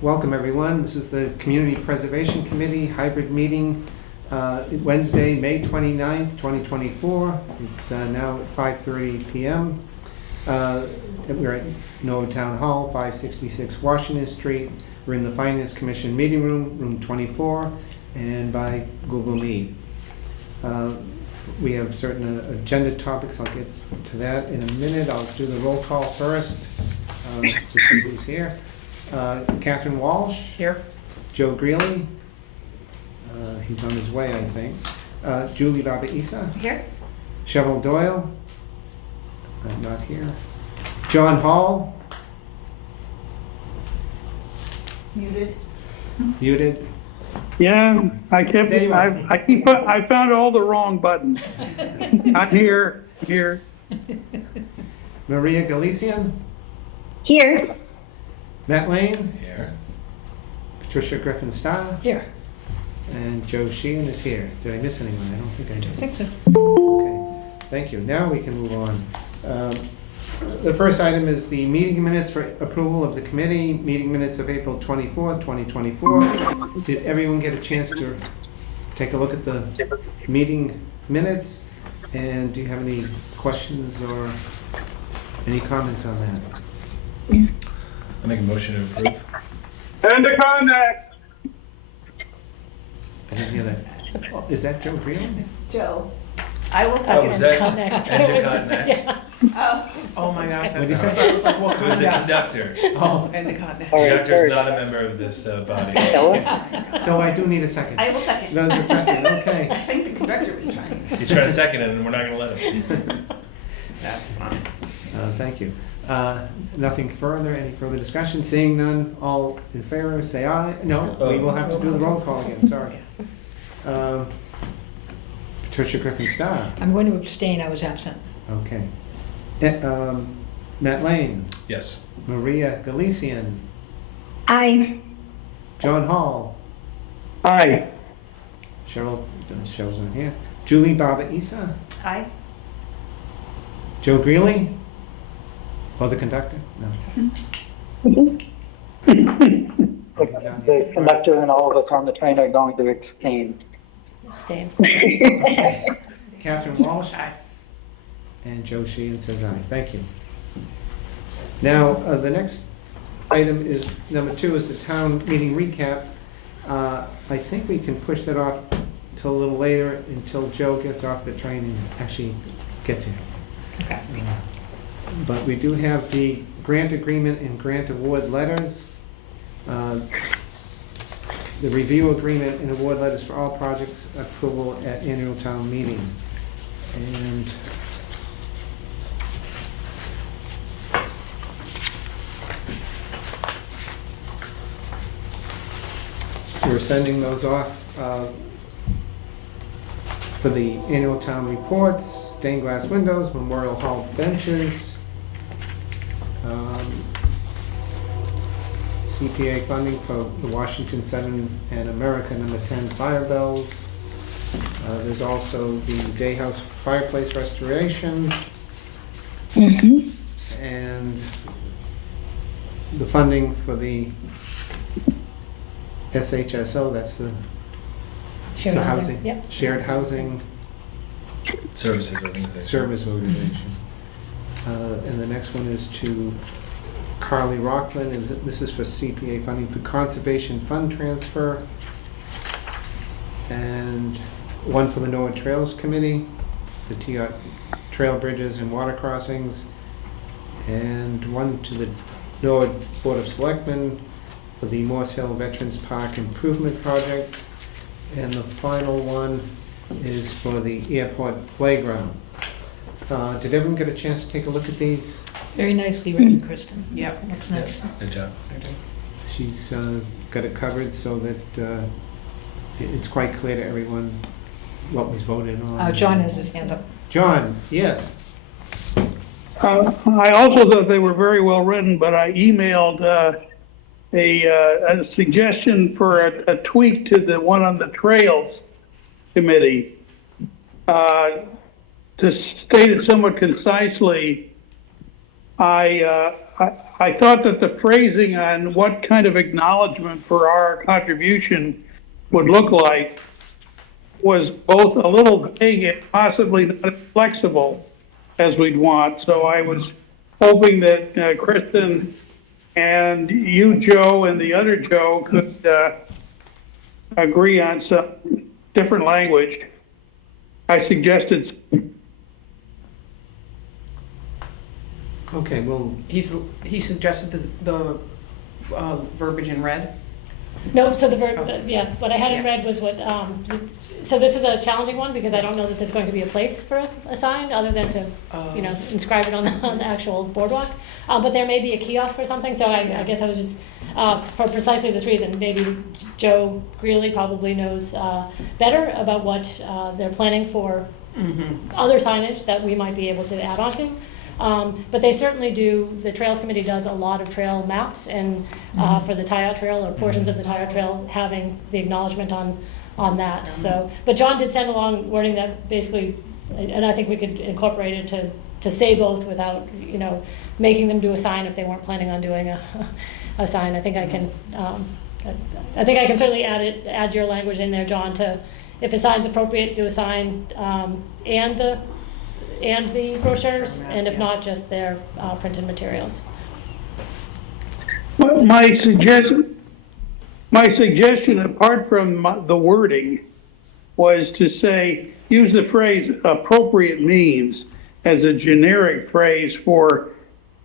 Welcome, everyone. This is the Community Preservation Committee hybrid meeting, Wednesday, May 29th, 2024. It's now at 5:30 p.m. We're at Norwood Town Hall, 566 Washington Street. We're in the Finance Commission meeting room, room 24, and by Google Meet. We have certain agenda topics. I'll get to that in a minute. I'll do the roll call first to see who's here. Catherine Walsh. Here. Joe Greeley. He's on his way, I think. Julie Baba Isa. Here. Cheryl Doyle. I'm not here. John Hall. Muted. Muted. Yeah, I kept. There you are. I found all the wrong buttons. I'm here. Maria Galician. Here. Matt Lane. Here. Patricia Griffin Starr. Here. And Joe Sheehan is here. Did I miss anyone? I don't think I did. I think so. Okay, thank you. Now we can move on. The first item is the meeting minutes for approval of the committee, meeting minutes of April 24th, 2024. Did everyone get a chance to take a look at the meeting minutes? And do you have any questions or any comments on that? I make a motion to approve. Endicott next. I didn't hear that. Is that Joe Greeley? It's Joe. I will Oh, second. was that Endicott next. Endicott next? Oh my gosh, What'd you that's say? I was like, what Who's kind the of conductor? Oh, Endicott next? All right, Conductor's sorry. not a member of this body. so I do need a second. I will second. There's a second, I okay. think the conductor was trying. He's trying to second it, and we're not going to let him. That's fine. Thank you. Nothing further, any further discussion? Seeing none, all in favor, say aye. No, we will have to do the roll call again, sorry. Patricia Griffin Starr, I'm going to abstain, I was absent. okay. Matt Lane, Yes. Maria Galician, Aye. John Hall, Aye. Cheryl's not here. Julie Baba Isa, Aye. Joe Greeley, or the conductor? No. The conductor and all of us on the train are going to abstain. Abstain. Catherine Walsh. Aye. And Joe Sheehan says aye. Thank you. Now, the next item is, number 2, is the town meeting recap. I think we can push that off till a little later, until Joe gets off the train and actually gets here. Okay. But we do have the grant agreement and grant award letters. The review agreement and award letters for all projects approval at annual town meeting. And we're sending those off for the annual town reports, stained glass windows, Memorial Hall benches, CPA funding for the Washington 7 and America number 10 fire bells. There's also the Day House fireplace restoration. And the funding for the SHSO, that's the Shared the housing, yep. shared housing Services organization. service organization. And the next one is to Carly Rockland, and this is for CPA funding for conservation fund transfer. And one for the Norwood Trails Committee, the TR Trail Bridges and Water Crossings. And one to the Norwood Board of Selectmen for the Morse Hill Veterans Park Improvement Project. And the final one is for the airport playground. Did everyone get a chance to take a look at these? Very nicely written, Kristen. Yep. That's nice. Good job. She's got it covered so that it's quite clear to everyone what was voted on. John has his hand up. John, yes. I also thought they were very well written, but I emailed a suggestion for a tweak to the one on the Trails Committee. To state it somewhat concisely, I thought that the phrasing on what kind of acknowledgement for our contribution would look like was both a little vague and possibly not as flexible as we'd want. So I was hoping that Kristen and you, Joe, and the other Joe could agree on some different language. I suggested. Okay, well, He suggested the verbiage in red. No, so yeah, what I had in red was what, so this is a challenging one because I don't know that there's going to be a place for a sign other than to, inscribe it on the actual boardwalk. But there may be a kiosk or something, so I guess I was just, for precisely this reason, maybe Joe Greeley probably knows better about what they're planning for other signage that we might be able to add on to. But they certainly do, the Trails Committee does a lot of trail maps and for the Tyout Trail or portions of the Tyout Trail having the acknowledgement on that. So, but John did send along wording that basically, and I think we could incorporate it to say both without, making them do a sign if they weren't planning on doing a sign. I think I can, certainly add your language in there, John, to, if a sign's appropriate, do a sign, and the brochures, and if not, just their printed materials. Well, my suggestion, apart from the wording, was to say, use the phrase appropriate means as a generic phrase for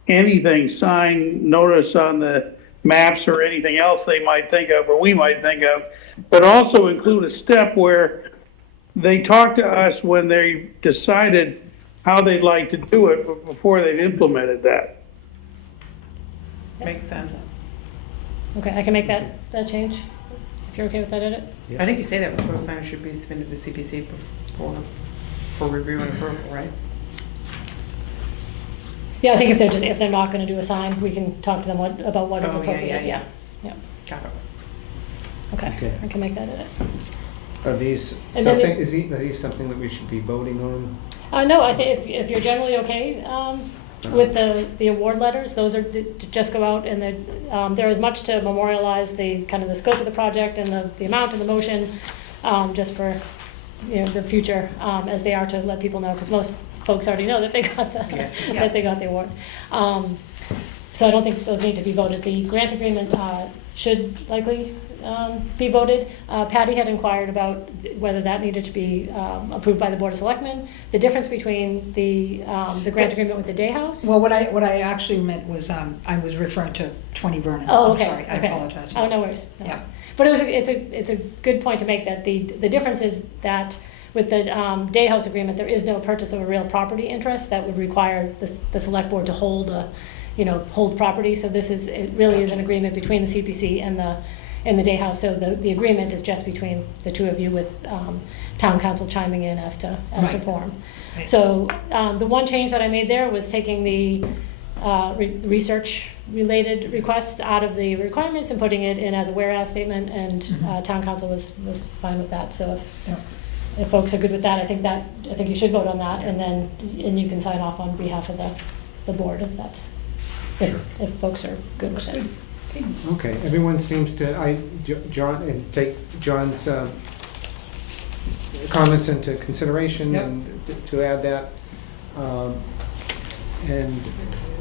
anything, sign, notice on the maps or anything else they might think of or we might think of, but also include a step where they talk to us when they decided how they'd like to do it before they've implemented that. Makes sense. Okay, I can make that change, if you're okay with that edit? I think you say that proposed signage should be submitted to CPC for review and approval, right? Yeah, I think if they're not gonna do a sign, we can talk to them about what is Oh, yeah, appropriate, yeah. yeah. Got it. Okay, Okay. I can make that edit. are these And then something, are these something that we should be voting on? No, I think if you're generally okay with the award letters, those are to just go out and there is much to memorialize the kind of the scope of the project and the amount of the motion, just for the future, as they are to let people know, because most folks already know that they got that they got the award. So I don't think those need to be voted. The grant agreement should likely be voted. Patty had inquired about whether that needed to be approved by the Board of Selectmen. The difference between the grant agreement with the Day House. Well, what I actually meant was, I was referring to 20 Vernon. Oh, okay. I'm sorry, I okay. apologize. Oh, no worries. No Yeah. worries. But it's a good point to make that the difference is that with the Day House agreement, there is no purchase of a real property interest that would require the select board to hold hold property. So it really is an agreement between the CPC and the Day House. So the agreement is just between the two of you with town council chiming in as to Right. form. Right. So the one change that I made there was taking the research related requests out of the requirements and putting it in as a whereas statement, and town council was fine with that. So if folks are good with that, I think you should vote on that, and you can sign off on behalf of the board if folks are good with it. Okay, everyone seems to, take John's comments into consideration Yep. and to add that. And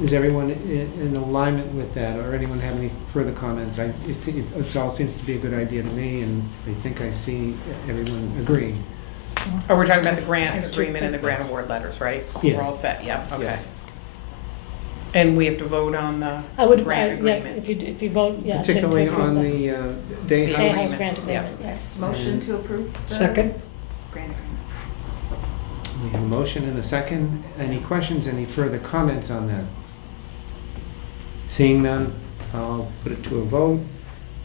is everyone in alignment with that, or anyone have any further comments? It all seems to be a good idea to me, and I think I see everyone agreeing. Oh, we're talking about the grant agreement and the grant award letters, right? So Yes. we're all set, yep, okay. Yeah. And we have to vote on the I would, grant yeah, agreement. if you vote, yeah. to Particularly approve on the the Day Day House. House grant Yeah. agreement, yes. Motion to approve the Second? grant agreement. We have a motion and a second. Any questions, any further comments on that? Seeing none, I'll put it to a vote,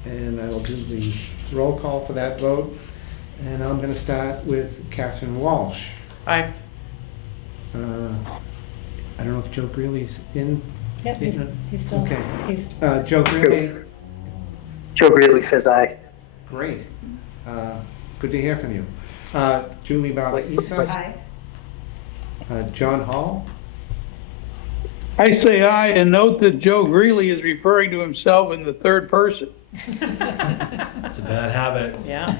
and I will do the roll call for that vote. And I'm gonna start with Catherine Walsh. Aye. I don't know if Joe Greeley's in. Yep, he's still, Okay. he's, Joe Greeley, Joe Greeley says aye. great. Good to hear from you. Julie Valisa, Aye. John Hall, I say aye, and note that Joe Greeley is referring to himself in the third person. It's a bad habit. Yeah.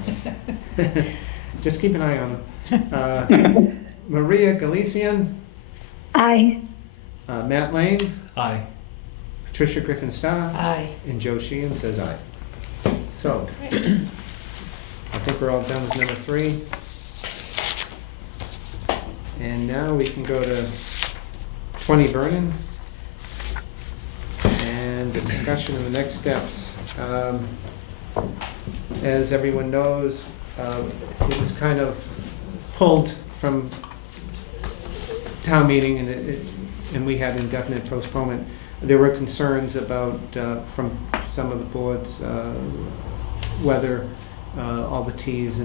just keep an eye on him. Maria Galician, Aye. Matt Lane, Aye. Patricia Griffin Starr, Aye. and Joe Sheehan says aye. So, I think we're all done with number 3. And now we can go to 20 Vernon and the discussion of the next steps. As everyone knows, it was kind of pulled from town meeting and we had indefinite postponement. There were concerns about, from some of the boards, whether all the Ts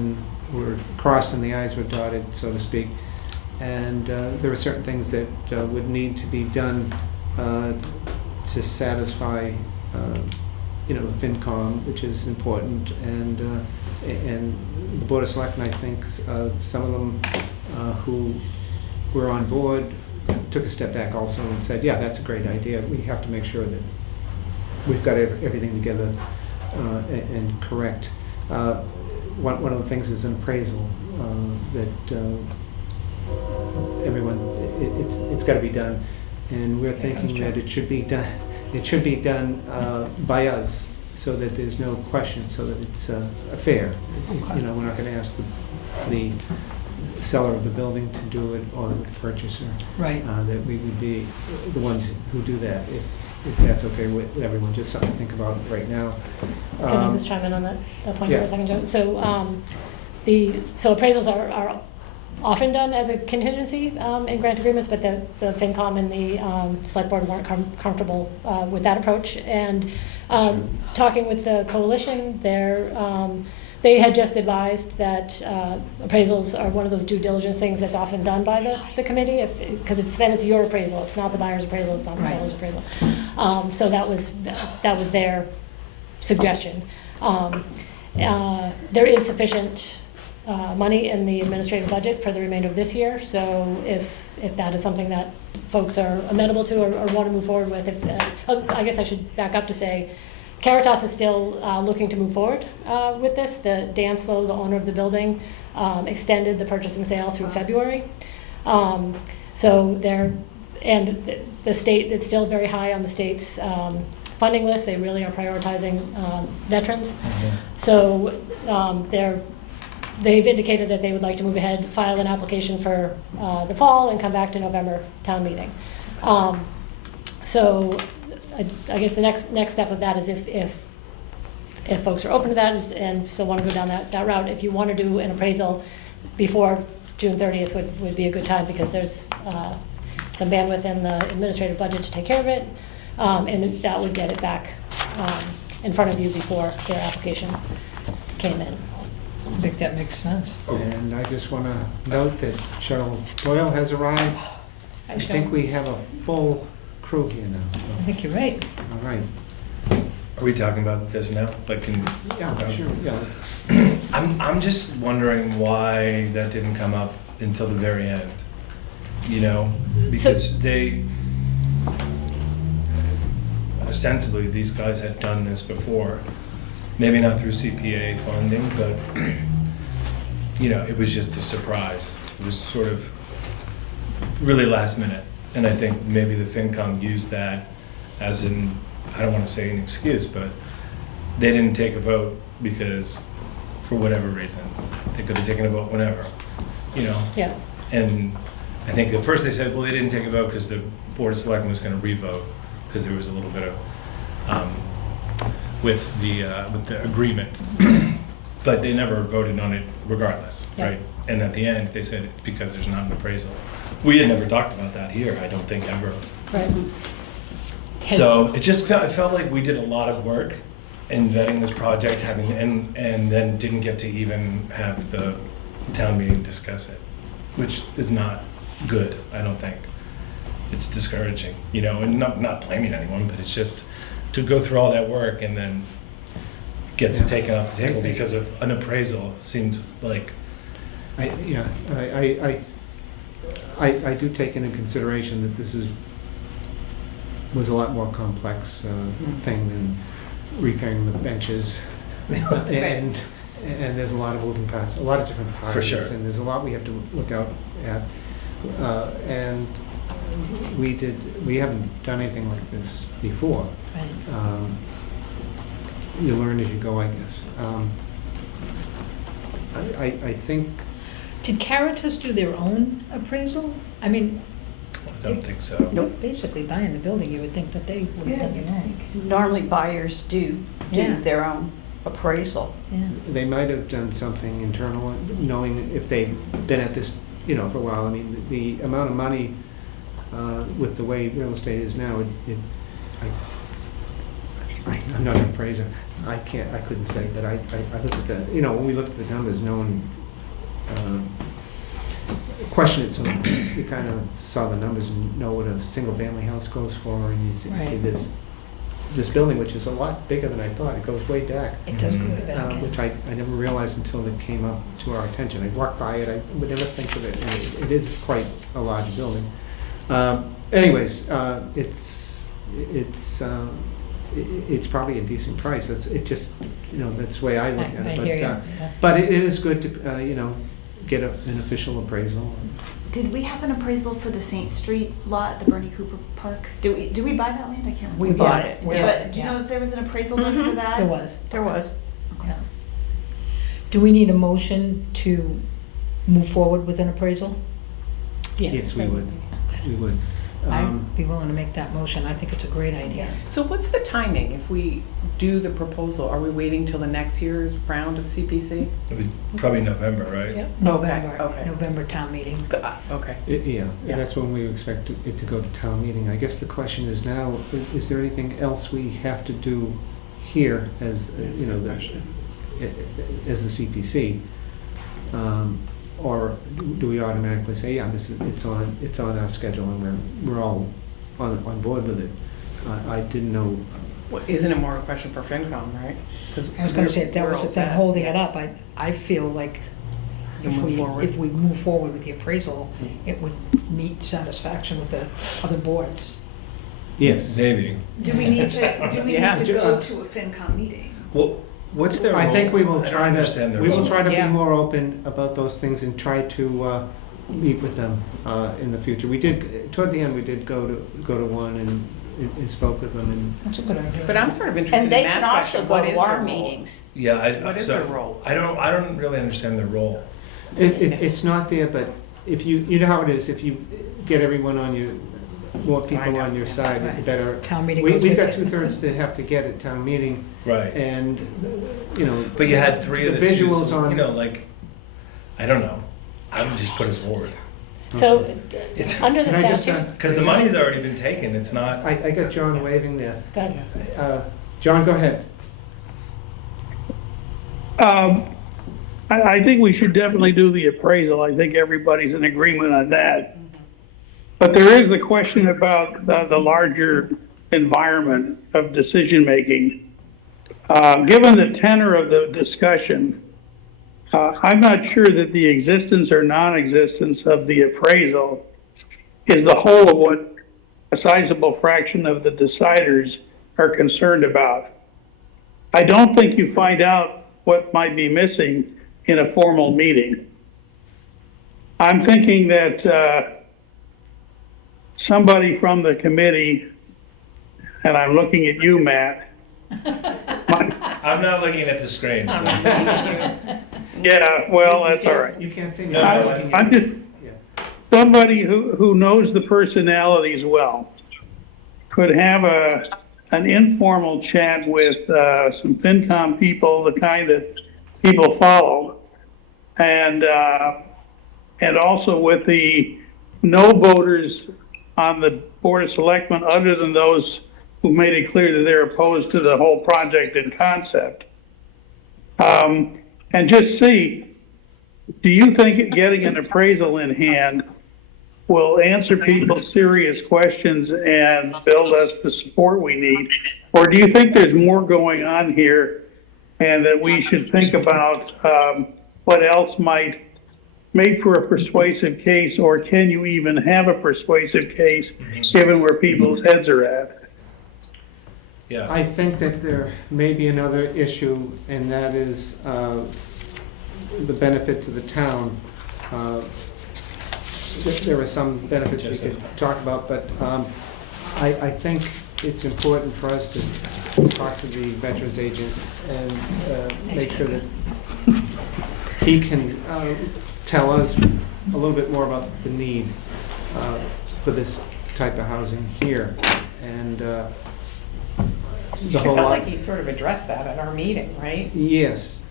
were crossed and the Is were dotted, so to speak. And there were certain things that would need to be done to satisfy, the FinCom, which is important. And the Board of Selectmen, I think, some of them who were on board took a step back also and said, yeah, that's a great idea. We have to make sure that we've got everything together and correct. One of the things is an appraisal that everyone, it's got to be done, and we're thinking that it should be done. It should be done by us, so that there's no question, so that it's fair. We're not going to ask the seller of the building to do it or the purchaser. Right. That we would be the ones who do that, if that's okay with everyone. Just something to think about right now. can I just chime in on that point for yeah. a second, Joe? So, so appraisals are often done as a contingency in grant agreements, but the FinCom and the Select Board weren't comfortable with that approach. And talking with the coalition, they had just advised that appraisals are one of those due diligence things that's often done by the committee, because then it's your appraisal. It's not the buyer's appraisal. It's not the seller's appraisal. So that was their suggestion. There is sufficient money in the administrative budget for the remainder of this year. So if that is something that folks are amenable to or want to move forward with, I guess I should back up to say, Caritas is still looking to move forward with this. Dan Slow, the owner of the building, extended the purchase and sale through February. So the state, it's still very high on the state's funding list. They really are prioritizing veterans. So they've indicated that they would like to move ahead, file an application for the fall, and come back to November town meeting. So I guess the next step of that is if folks are open to that and still want to go down that route, if you want to do an appraisal before June 30th would be a good time, because there's some bandwidth in the administrative budget to take care of it, and that would get it back in front of you before their application came in. I think that makes sense. And I just want to note that Cheryl Doyle has arrived. I think we have a full crew here now, I so, think you're right. all right. Are we talking about this now? Yeah, sure, yeah. I'm just wondering why that didn't come up until the very end. Because they ostensibly, these guys had done this before. Maybe not through CPA funding, but it was just a surprise. It was sort of really last minute. And I think maybe the FinCom used that as I don't want to say an excuse, but they didn't take a vote because, for whatever reason, they could have taken a vote whenever, Yeah. And I think at first they said, well, they didn't take a vote because the Board of Selectmen was going to re-vote, because there was a little bit of with the agreement, but they never voted on it regardless, Yeah. right? And at the end, they said because there's not an appraisal. We had never talked about that here, I don't think, ever. Right. So it just felt like we did a lot of work in vetting this project, and then didn't get to even have the town meeting discuss it, which is not good, I don't think. it's discouraging, you know, and not blaming anyone, but it's just to go through all that work and then it gets Yeah. taken off the table because of an appraisal seems like, I do take into consideration that this was a lot more complex thing than repairing the benches. And there's a lot of moving parts, a lot of different parties. sure. And there's a lot we have to look out at. And we haven't done anything like this before. Right. You learn as you go, I guess. I think, Did Caritas do their own appraisal? I mean, I don't think so. they're basically buying the building, you would think that they would have done their own. Normally buyers do Yeah. their own appraisal. Yeah. they might have done something internal, knowing if they've been at this, for a while. I mean, the amount of money, with the way real estate is now, I'm not an appraiser. I couldn't say, but I looked at the, when we looked at the numbers, no one questioned it, so you kind of saw the numbers and know what a single-family house goes for, and you see Right. this building, which is a lot bigger than I thought. It goes way back. It does go way back. yeah. Which I never realized until it came up to our attention. I walked by it, I would never think of it, and it is quite a large building. Anyways, it's probably a decent price. That's the way I look at I it. hear you. But Yeah. but it is good to get an official appraisal. Did we have an appraisal for the Saint Street lot, the Bernie Cooper Park? Did we buy that land? I can't remember. We bought Yes. it. But do you Yeah. know if there was an appraisal done for that? There was, There was. yeah. Do we need a motion to move forward with an appraisal? Yes, we would. We would. I'd be willing to make that motion. I think it's a great idea. So what's the timing if we do the proposal? Are we waiting till the next year's round of CPC? It was probably November, right? Yep. November, okay. November town meeting. Okay. Yeah, Yeah. that's when we expect it to go to town meeting. I guess the question is now, is there anything else we have to do here as, That's a good question. as the CPC? Or do we automatically say, yeah, it's on our schedule and we're all on board with it? I didn't know. Well, isn't it more a question for FinCom, right? 'Cause I was gonna say, if that we're was all the thing set. holding it Yeah. up, I feel like You if move we, forward. if we move forward with the appraisal, it would meet satisfaction with the other boards. Yes. Maybe. Do we need to Yeah. go to a FinCom meeting? Well, what's their role? I think we will I don't try understand their we will role. try to be Yeah. more open about those things and try to meet with them in the future. We did, toward the end, we did go to one and spoke with them, and That's a good idea. But I'm sort of interested And in they Matt's can also question. go What to is our their role? meetings. Yeah, What is so their role? I don't really understand their role. it's not there, but if you know how it is, if you get everyone more people know, on your yeah. side, Right. better. Town meeting goes We've with got it. 2/3 to have to get at town meeting, Right. and, But you had three of the visuals two, on. I don't know. I would just put it forward. So, It's, under the Can I just, statute, because the money's already been taken, it's not, I got John waving there. go ahead. John, go ahead. I think we should definitely do the appraisal. I think everybody's in agreement on that. But there is the question about the larger environment of decision-making. Given the tenor of the discussion, I'm not sure that the existence or non-existence of the appraisal is the whole of what a sizable fraction of the deciders are concerned about. I don't think you find out what might be missing in a formal meeting. I'm thinking that somebody from the committee, and I'm looking at you, Matt. I'm not looking at the screen. So. Yeah, well, that's all right. You can't see me. No, I'm no, looking at I'm you. just, Yeah. somebody who knows the personalities well could have an informal chat with some FinCom people, the kind that people follow, and also with the no voters on the Board of Selectmen, other than those who made it clear that they're opposed to the whole project in concept. And just see, do you think getting an appraisal in hand will answer people's serious questions and build us the support we need? Or do you think there's more going on here and that we should think about what else might make for a persuasive case, or can you even have a persuasive case given where people's heads are at? Yeah. I think that there may be another issue, and that is the benefit to the town. There are some benefits we could talk about, but I think it's important for us to talk to the veterans agent and make sure that he can tell us a little bit more about the need for this type of housing here. And the I whole felt lot. like he sort of addressed that at our meeting, right? Yes,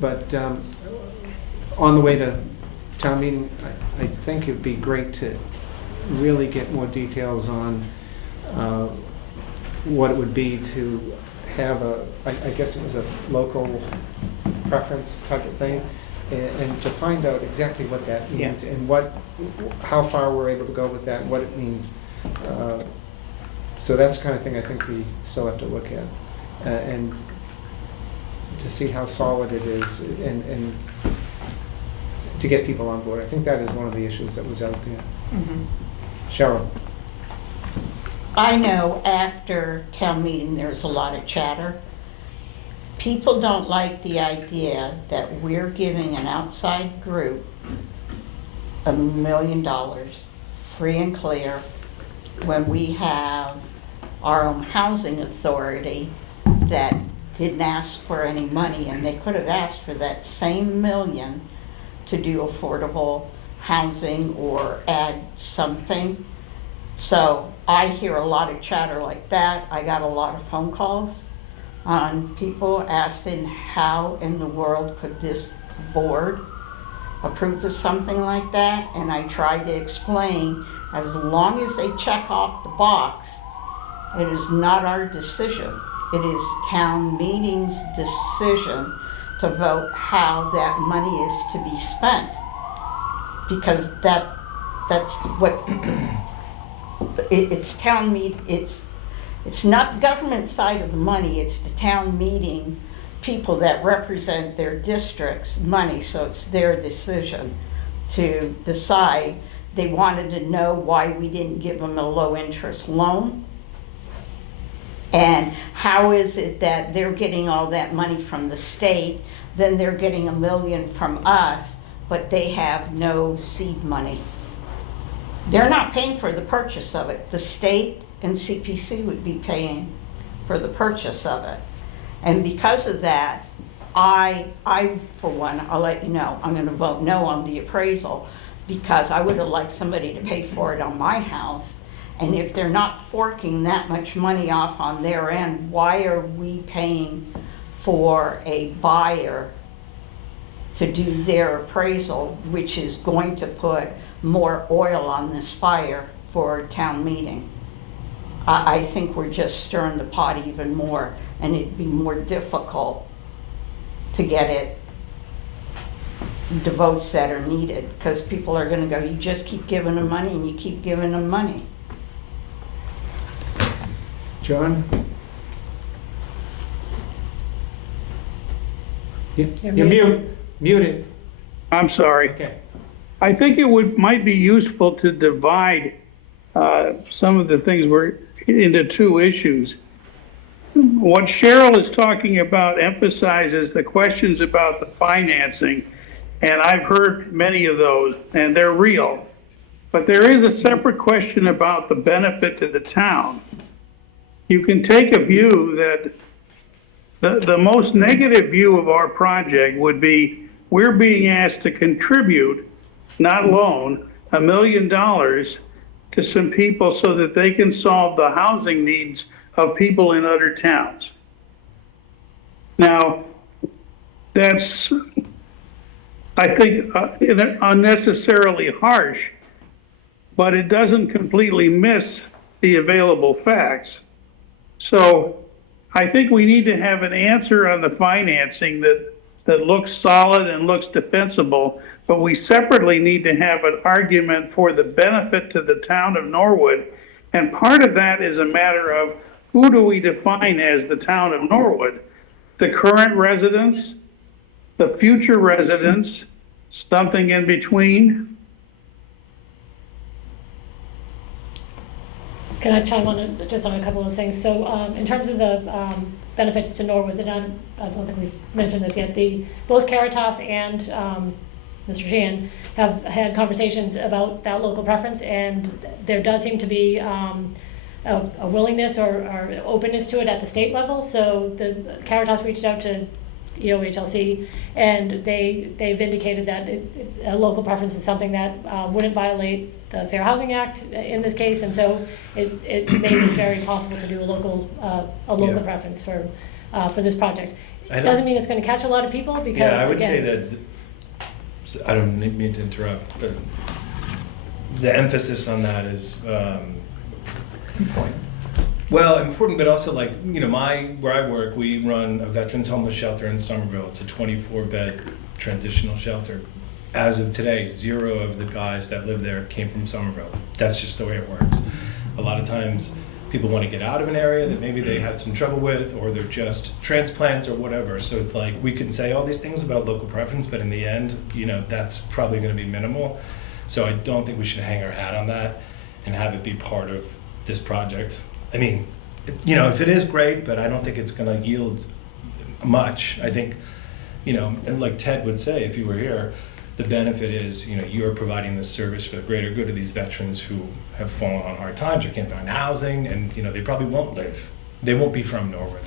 but on the way to town meeting, I think it'd be great to really get more details on what it would be to have I guess it was a local preference type of thing, and to find out exactly what that means and how far we're able to go with that, what it means. So that's the kind of thing I think we still have to look at, and to see how solid it is, and to get people on board. I think that is one of the issues that was out there. Mm-hmm. Cheryl? I know after town meeting, there's a lot of chatter. People don't like the idea that we're giving an outside group $1 million free and clear when we have our own housing authority that didn't ask for any money, and they could have asked for that same million to do affordable housing or add something. So I hear a lot of chatter like that. I got a lot of phone calls on people asking how in the world could this board approve of something like that, and I tried to explain, as long as they check off the box, it is not our decision. It is town meeting's decision to vote how that money is to be spent. Because that's what, it's town it's not the government side of the money, it's the town meeting people that represent their district's money, so it's their decision to decide. They wanted to know why we didn't give them a low interest loan. And how is it that they're getting all that money from the state, then they're getting $1 million from us, but they have no seed money? They're not paying for the purchase of it. The state and CPC would be paying for the purchase of it. And because of that, I for one, I'll let you know, I'm gonna vote no on the appraisal, because I would have liked somebody to pay for it on my house. And if they're not forking that much money off on their end, why are we paying for a buyer to do their appraisal, which is going to put more oil on this fire for town meeting? I think we're just stirring the pot even more, and it'd be more difficult to get it, the votes that are needed, because people are gonna go, you just keep giving them money and you keep giving them money. John? You're You're muted. I'm sorry. Okay. I think it might be useful to divide some of the things into two issues. What Cheryl is talking about emphasizes the questions about the financing, and I've heard many of those, and they're real. But there is a separate question about the benefit to the town. You can take a view that the most negative view of our project would be we're being asked to contribute, not loan, $1 million to some people so that they can solve the housing needs of people in other towns. Now, that's, I think, unnecessarily harsh, but it doesn't completely miss the available facts. So I think we need to have an answer on the financing that that looks solid and looks defensible, but we separately need to have an argument for the benefit to the town of Norwood. And part of that is a matter of who do we define as the town of Norwood? The current residents, the future residents, something in between? Can I chime on just on a couple of things? So in terms of the benefits to Norwood, and I don't think we've mentioned this yet, both Caritas and Mr. Jan have had conversations about that local preference, and there does seem to be a willingness or openness to it at the state level. So the Caritas reached out to EOHLC, and they've indicated that a local preference is something that wouldn't violate the Fair Housing Act in this case, and so it may be very possible to do a local Yeah. preference for this project. I It don't- doesn't mean it's going to catch a lot of people because Yeah, I would say again, that, I don't mean to interrupt, but the emphasis on that is, well, important, but also like, where I work, we run a veterans homeless shelter in Somerville. It's a 24-bed transitional shelter. As of today, 0 of the guys that live there came from Somerville. That's just the way it works. A lot of times, people want to get out of an area that maybe they had some trouble with, or they're just transplants or whatever. So it's like, we can say all these things about local preference, but in the end, that's probably going to be minimal. So I don't think we should hang our hat on that and have it be part of this project. I mean, if it is great, but I don't think it's going to yield much. I think, and like Ted would say, if you were here, the benefit is, you're providing this service for the greater good of these veterans who have fallen on hard times or can't find housing, and, they probably won't live. They won't be from Norwood.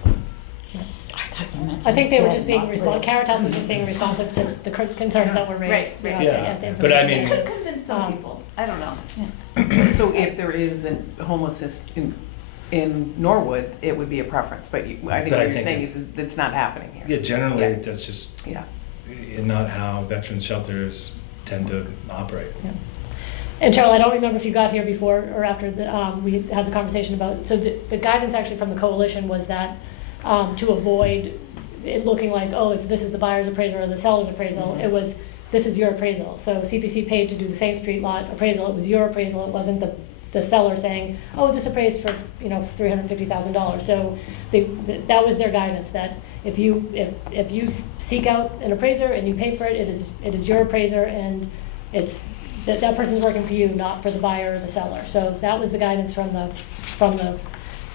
I think they were just being Caritas was just being responsive to the concerns that were raised. Right, Yeah, at the but I information. mean- Could convince some people. I don't know. So if there is homelessness in Norwood, it would be a preference, but I think But I what you're think saying is it's not happening here. Yeah, generally, Yeah. that's just Yeah. not how veteran shelters tend to operate. And Cheryl, I don't remember if you got here before or after we had the conversation about, so the guidance actually from the coalition was that to avoid it looking like, this is the buyer's appraisal or the seller's appraisal, it was, this is your appraisal. So CPC paid to do the Saint Street lot appraisal, it was your appraisal, it wasn't the seller saying, this appraised for, $350,000. So that was their guidance, that if you seek out an appraiser and you pay for it, it is your appraiser, and it's that person's working for you, not for the buyer or the seller. So that was the guidance from the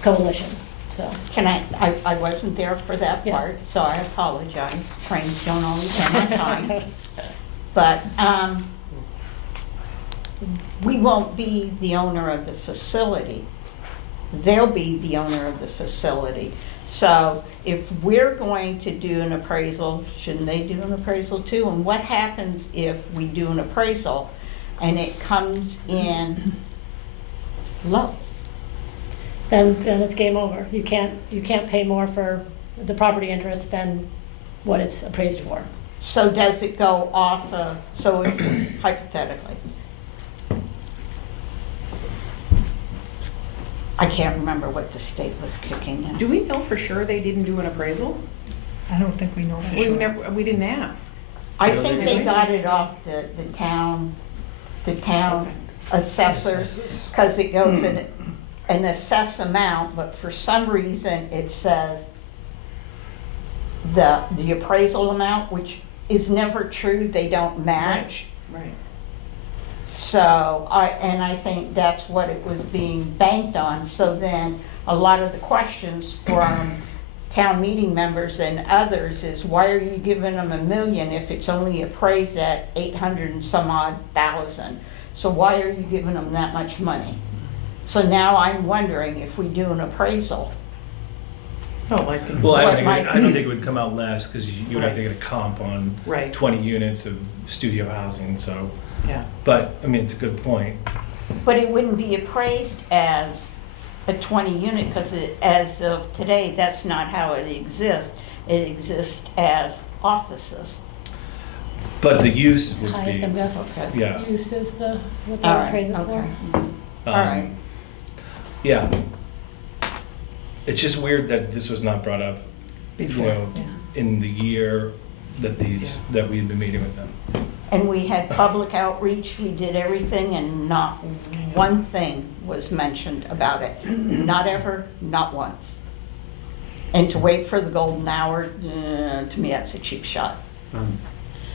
coalition. So I wasn't there for that Yeah. part, so I apologize. Trains don't always have my time. But we won't be the owner of the facility. They'll be the owner of the facility. So if we're going to do an appraisal, shouldn't they do an appraisal too? And what happens if we do an appraisal and it comes in low? then it's game over. You can't pay more for the property interest than what it's appraised for. So does it go off of, so if, hypothetically, I can't remember what the state was kicking in. Do we know for sure they didn't do an appraisal? I don't think we know for sure. We didn't ask. I think they got it off the town assessors, because it goes in an assess amount, but for some reason it says the appraisal amount, which is never true, they don't match. Right. So I think that's what it was being banked on. So then a lot of the questions from town meeting members and others is, why are you giving them $1 million if it's only appraised at 800 and some odd thousand? So why are you giving them that much money? So now I'm wondering if we do an appraisal. Oh, I think. Well, I What don't might think be- it would come out less, because you would have to get a comp on Right. 20 units of studio housing, so. Yeah. But, I mean, it's a good point. But it wouldn't be appraised as a 20 unit, because as of today, that's not how it exists. It exists as offices. But the use It's would highest and be, best yeah. use is what All they're right, appraising for. okay. All Um, right. Yeah. It's just weird that this was not brought up, Before, in the year that that we had been meeting with them. And we had public outreach, we did everything, and not one thing was mentioned about it. Not ever, not once. And to wait for the golden hour, to me, that's a cheap shot.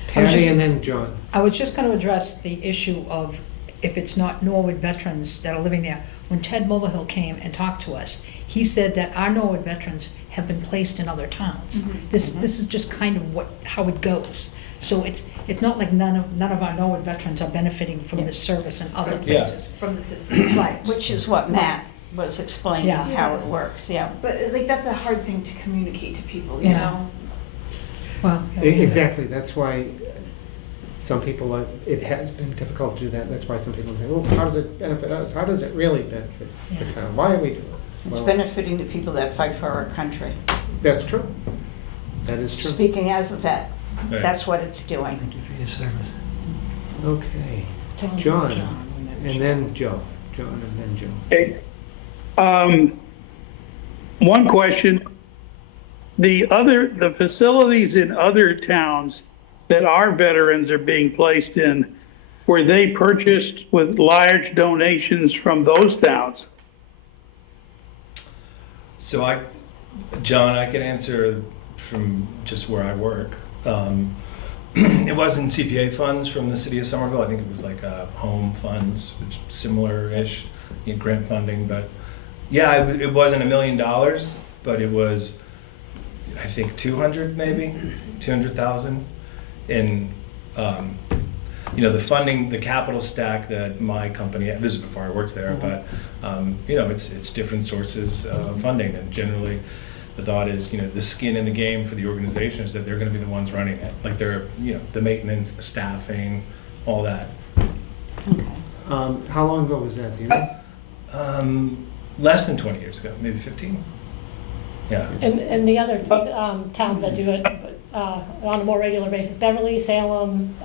Patty and then John. I was just gonna address the issue of if it's not Norwood veterans that are living there. When Ted Mulvihill came and talked to us, he said that our Norwood veterans have been placed in other towns. This is just kind of how it goes. So it's not like none of our Norwood veterans are benefiting from this service in other Yeah. places. From the system. Right. Which is what Matt was explaining, Yeah. how it works, yeah. But like, that's a hard thing to communicate to people, you Yeah. know? Well, Exactly, that's why some people, it has been difficult to do that. That's why some people say, well, how does it benefit us? How does it really benefit the Yeah. town? Why are we doing this? It's Well, benefiting the people that fight for our country. that's true. That is true. Speaking as a vet, Right. that's what it's doing. Thank you for your service. Okay, John, and then Joe. John and then Joe. Okay. One question, the facilities in other towns that our veterans are being placed in, were they purchased with large donations from those towns? So John, I can answer from just where I work. It wasn't CPA funds from the city of Somerville. I think it was like home funds, which similar-ish, grant funding. But yeah, it wasn't $1 million, but it was, I think, 200 maybe, 200,000. And the funding, the capital stack that my company, this is before I worked there, but it's different sources of funding, and generally the thought is, the skin in the game for the organization is that they're going to be the ones running it, like they're, the maintenance, the staffing, all that. Okay. How long ago was that, do you know? Less than 20 years ago, maybe 15. Yeah. And the other towns that do it on a more regular basis, Beverly, Salem,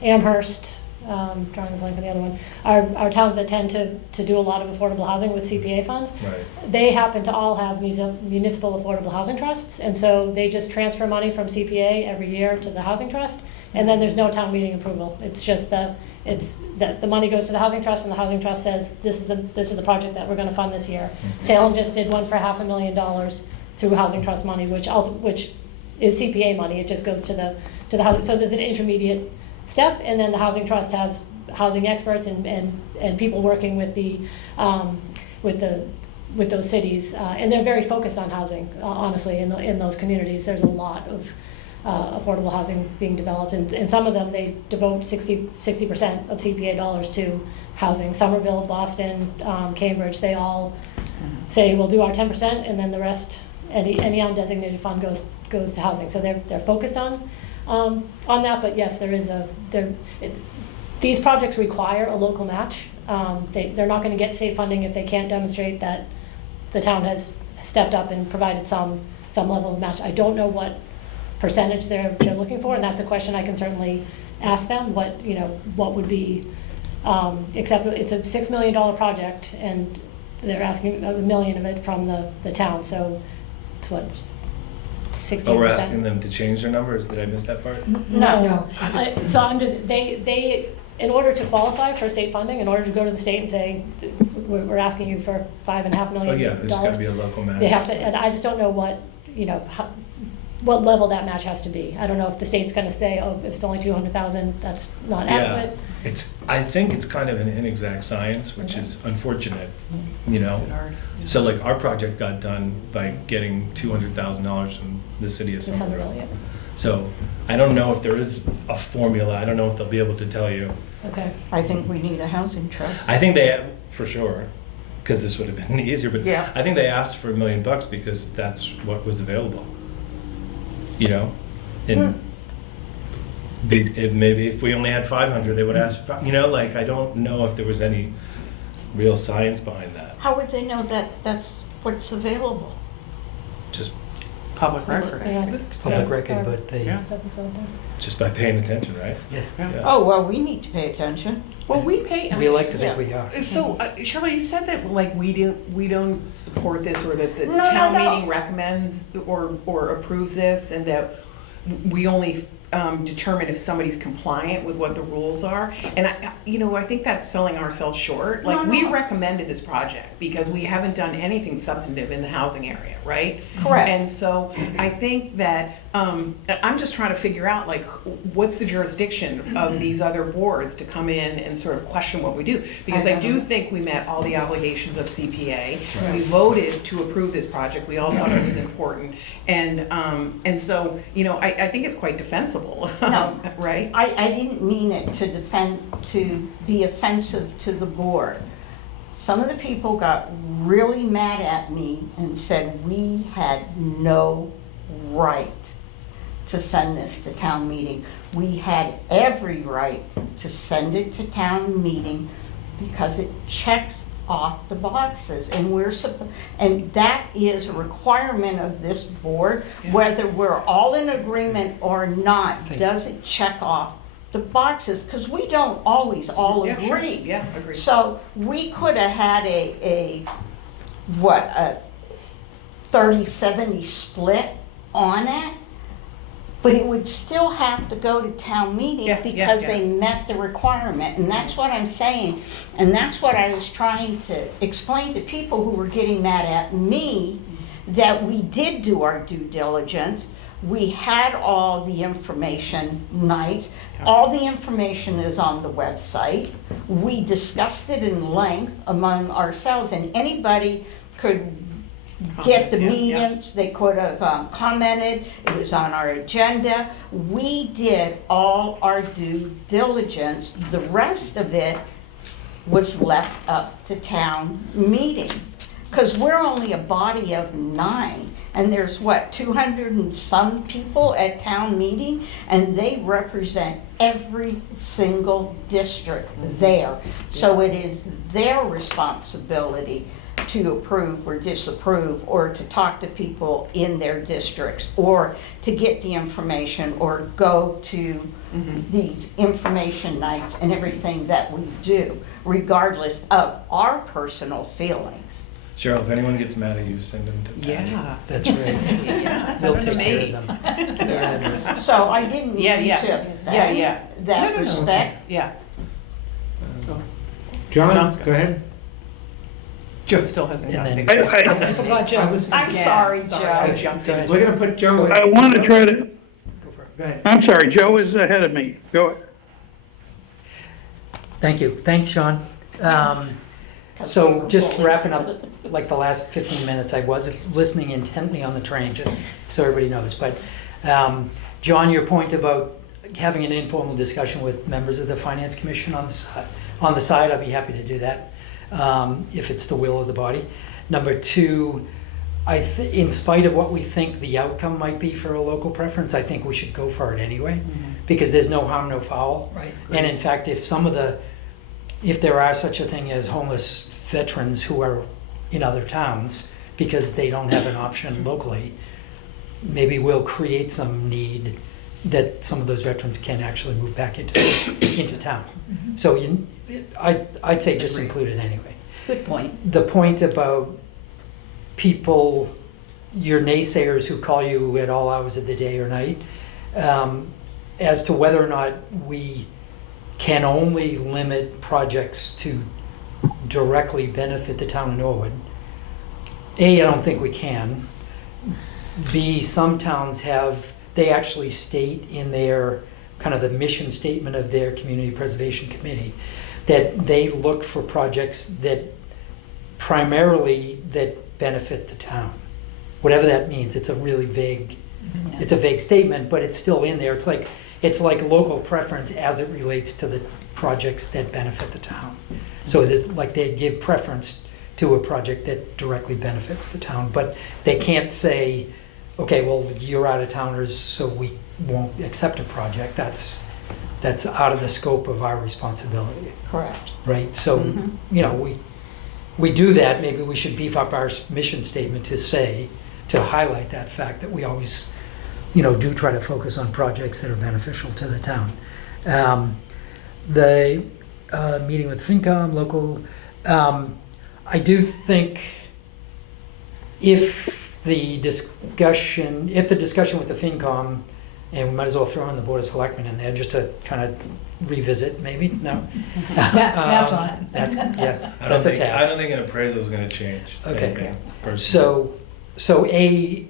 Amherst, drawing a blank on the other one, are towns that tend to do a lot of affordable housing with CPA funds. Right. They happen to all have municipal affordable housing trusts, and so they just transfer money from CPA every year to the housing trust, and then there's no town meeting approval. It's just that the money goes to the housing trust, and the housing trust says, this is the project that we're gonna fund this year. Salem just did one for $500,000 through housing trust money, which is CPA money. It just goes to the housing. So there's an intermediate step, and then the housing trust has housing experts and people working with with those cities, and they're very focused on housing. Honestly, in those communities, there's a lot of affordable housing being developed, and some of them they devote 60% of CPA dollars to housing. Somerville, Boston, Cambridge, they all say we'll do our 10%, and then the rest, any undesignated fund goes to housing. So they're focused on that. But yes, these projects require a local match. They're not going to get state funding if they can't demonstrate that the town has stepped up and provided some level of match. I don't know what percentage they're looking for, and that's a question I can certainly ask them. What would be acceptable? It's a $6 million project, and they're asking $1 million of it from the town. So it's what, 16%. Oh, we're asking them to change their numbers. Did I miss that part? No. So I'm just, they, in order to qualify for state funding, in order to go to the state and say, we're asking you for $5.5 million. Oh, yeah, there's got to be a local match. They have to, and I just don't know what level that match has to be. I don't know if the state's gonna say, oh, if it's only 200,000, that's not adequate. I think it's kind of an inexact science, which is unfortunate, Makes it hard. So like our project got done by getting $200,000 from the city of Just under a Somerville. million. So I don't know if there is a formula. I don't know if they'll be able to tell you. Okay. I think we need a housing trust. I think they, for sure, because this would have been easier, but Yeah. I think they asked for $1 million because that's what was available. And maybe if we only had 500, they would ask, I don't know if there was any real science behind that. How would they know that that's what's available? Just Public record. Yeah. It's public record, but they, Yeah. Stuff is out there. just by paying attention, right? yeah, Yeah. Oh, well, we need to pay attention. Well, we pay. we like to think we are. So, Shirley, you said that we don't support this, or that the No, town no. meeting recommends or approves this, and that we only determine if somebody's compliant with what the rules are. And I think that's selling ourselves short. Like, we recommended this project because we haven't done anything substantive in the housing area, right? Correct. And so I think that, I'm just trying to figure out, like, what's the jurisdiction of these other boards to come in and sort of question what we do? Because I do think we met all the obligations of CPA. We voted to approve this project. We all thought it was important. And so, I think it's quite defensible. No. Right? I didn't mean it to be offensive to the board. Some of the people got really mad at me and said we had no right to send this to town meeting. We had every right to send it to town meeting because it checks off the boxes, and that is a requirement of this board, whether we're all in agreement or not. Does it check off the boxes? Because we don't always all Yeah, sure. agree. Yeah, agree. So we could have had a 30-70 split on it, but it would still have to go to town meeting because they met the requirement. And that's what I'm saying. And that's what I was trying to explain to people who were getting mad at me, that we did do our due diligence. We had all the information nights. All the information is on the website. We discussed it in length among ourselves, and anybody could get the meetings, they could have commented, it was on our agenda. We did all our due diligence. The rest of it was left up to town meeting. Because we're only a body of 9, and there's 200 and some people at town meeting, and they represent every single district there. So it is their responsibility to approve or disapprove, or to talk to people in their districts, or to get the information, or go to these information nights and everything that we do, regardless of our personal feelings. Cheryl, if anyone gets mad at you, send them to Patty. Yeah. That's right. Yeah, They'll send them to take care me. of them. They're in this. So I didn't mean to Yeah. that No. respect. Yeah. John, go ahead. Joe still hasn't And gotten then- it. I forgot Joe. I'm sorry, Joe. I jumped in. We're gonna put Joe in. I want to try to, Go for it. Go ahead. I'm sorry, Joe is ahead of me. Go ahead. Thank you. Thanks, Sean. So just wrapping up, like the last 15 minutes, I was listening intently on the train, just so everybody knows. But John, your point about having an informal discussion with members of the Finance Commission on the side, I'd be happy to do that if it's the will of the body. Number two, in spite of what we think the outcome might be for a local preference, I think we should go for it anyway, because there's no harm, no foul. Right. And in fact, if there are such a thing as homeless veterans who are in other towns because they don't have an option locally, maybe we'll create some need that some of those veterans can actually move back into town. So I'd say just include it anyway. Good point. The point about people, your naysayers who call you at all hours of the day or night, as to whether or not we can only limit projects to directly benefit the town of Norwood. A, I don't think we can. B, some towns they actually state in their kind of the mission statement of their community preservation committee that they look for projects that primarily that benefit the town. Whatever that means, it's a really vague, it's a vague statement, but it's still in there. It's like local preference as it relates to the projects that benefit the town. So it is like they give preference to a project that directly benefits the town, but they can't say, okay, well, you're out of towners, so we won't accept a project. That's out of the scope of our responsibility, Correct. right? So, we do that. Maybe we should beef up our mission statement to highlight that fact that we always, do try to focus on projects that are beneficial to the town. The meeting with FinCom, local, I do think if the discussion with the FinCom and we might as well throw in the Board of Selectmen in there just to kind of revisit, maybe, no? That's on it. Yeah, I don't that's a think, I pass. don't think an appraisal is gonna change Okay. anything personally. So A,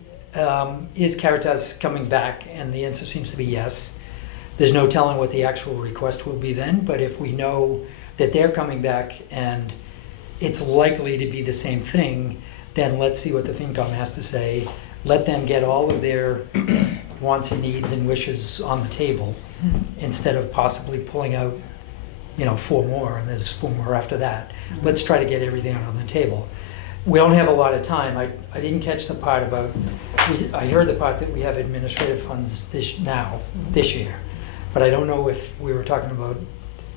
is Caritas coming back? And the answer seems to be yes. There's no telling what the actual request will be then, but if we know that they're coming back and it's likely to be the same thing, then let's see what the FinCom has to say. Let them get all of their wants and needs and wishes on the table instead of possibly pulling out, 4 more, and there's 4 more after that. Let's try to get everything out on the table. We don't have a lot of time. I didn't catch the part about, I heard the part that we have administrative funds this year, but I don't know if we were talking about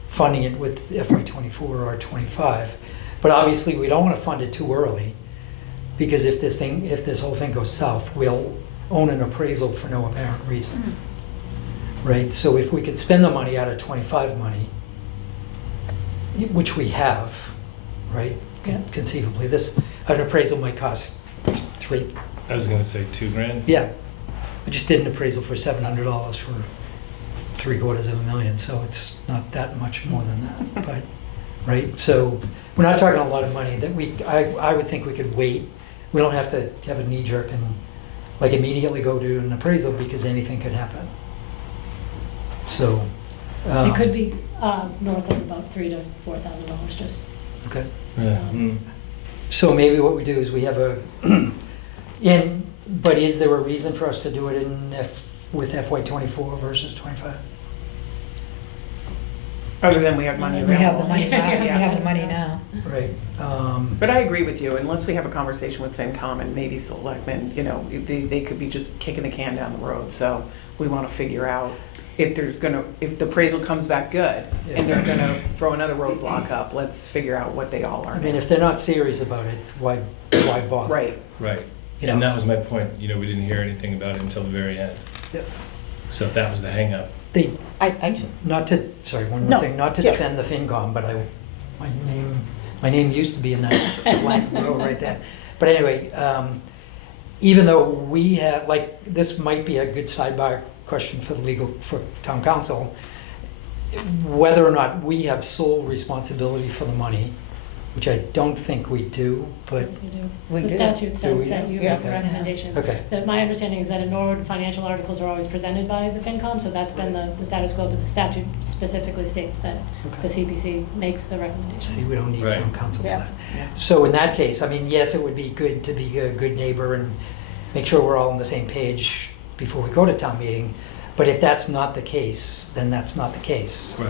funding it with FY '24 or '25. But obviously, we don't want to fund it too early, because if this whole thing goes south, we'll own an appraisal for no apparent reason. Right? So if we could spend the money out of '25 money, which we have, right? Conceivably, an appraisal might cost I was gonna say $2,000. yeah. I just did an appraisal for $700 for $750,000, so it's not that much more than that, but, right? So we're not talking a lot of money that I would think we could wait. We don't have to have a knee jerk and like immediately go do an appraisal because anything could happen. So. It could be north of about $3,000 to $4,000, just. Okay. Yeah. So maybe what we do is we have but is there a reason for us to do it with FY '24 versus '25? Other than we have money We have the available. money now, we Yeah. have the money now. Right. But I agree with you, unless we have a conversation with FinCom and maybe Selectmen, they could be just kicking the can down the road. So we want to figure out if the appraisal comes back good and they're gonna throw another roadblock up, let's figure out what they all are. I mean, if they're not serious about it, why bother? Right. Right. You And know. that was my point, we didn't hear anything about it until the very end. Yep. So if that was the hangup, They, I one No, more thing, not to yeah. defend the FinCom, but my name used to be in that blank row right there. But anyway, even though we have, this might be a good sidebar question for town council, whether or not we have sole responsibility for the money, which I don't think we do, but, Yes, you do. We The do. statute Do says we? that you Yeah. make the recommendations. okay. My understanding is that in Norwood, financial articles are always presented by the FinCom, so that's been the status quo, but the statute specifically states that the CPC makes the See, recommendations. we don't need Right. town council for Yeah. that. Yeah. So in that case, I mean, yes, it would be good to be a good neighbor and make sure we're all on the same page before we go to town meeting. But if that's not the case, then that's not the case. right,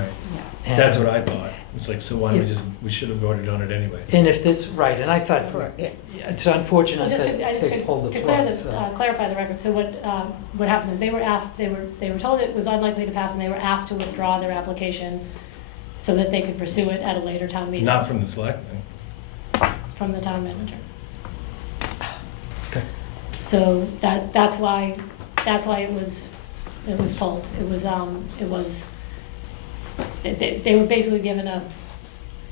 And- that's what I thought. It's like, so why don't Yeah. we should have voted on it anyways. And if this, right, and I thought, Yeah. it's unfortunate Well, that they pulled the to plug. so- clarify the record, so what happened is they were asked, they were told it was unlikely to pass, and they were asked to withdraw their application so that they could pursue it at a later town meeting Not from the selectmen. from the town manager. Okay. So that's why it was pulled. They were basically given a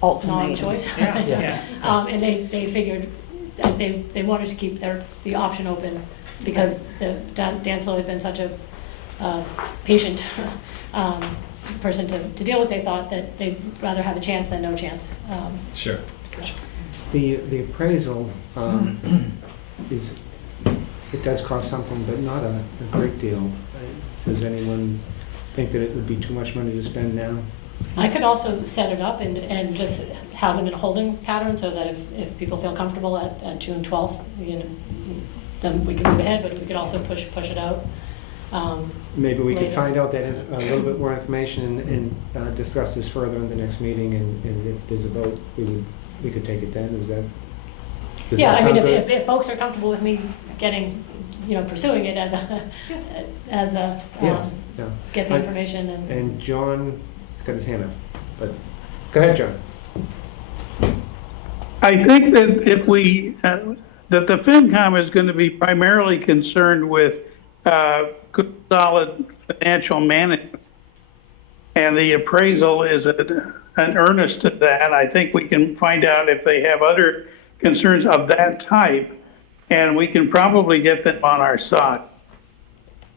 non-choice. Yeah, Yeah. yeah. And they figured that they wanted to keep the option open because Dan Slow had been such a patient person to deal with. They thought that they'd rather have a chance than no chance. Sure. The appraisal it does cost something, but not a great deal. Does anyone think that it would be too much money to spend now? I could also set it up and just have them in a holding pattern so that if people feel comfortable at June 12th, then we can move ahead, but we could also push it out. Maybe we could Later. find out that a little bit more information and discuss this further in the next meeting, and if there's a vote, we could take it then. Does Yeah, that I mean, sound good? if folks are comfortable with me pursuing it as a Yes, yeah. get the information and. And John's got his hand up, but, go ahead, John. I think that if that the FinCom is going to be primarily concerned with good, solid financial management, and the appraisal is an earnest to that. I think we can find out if they have other concerns of that type, and we can probably get them on our side.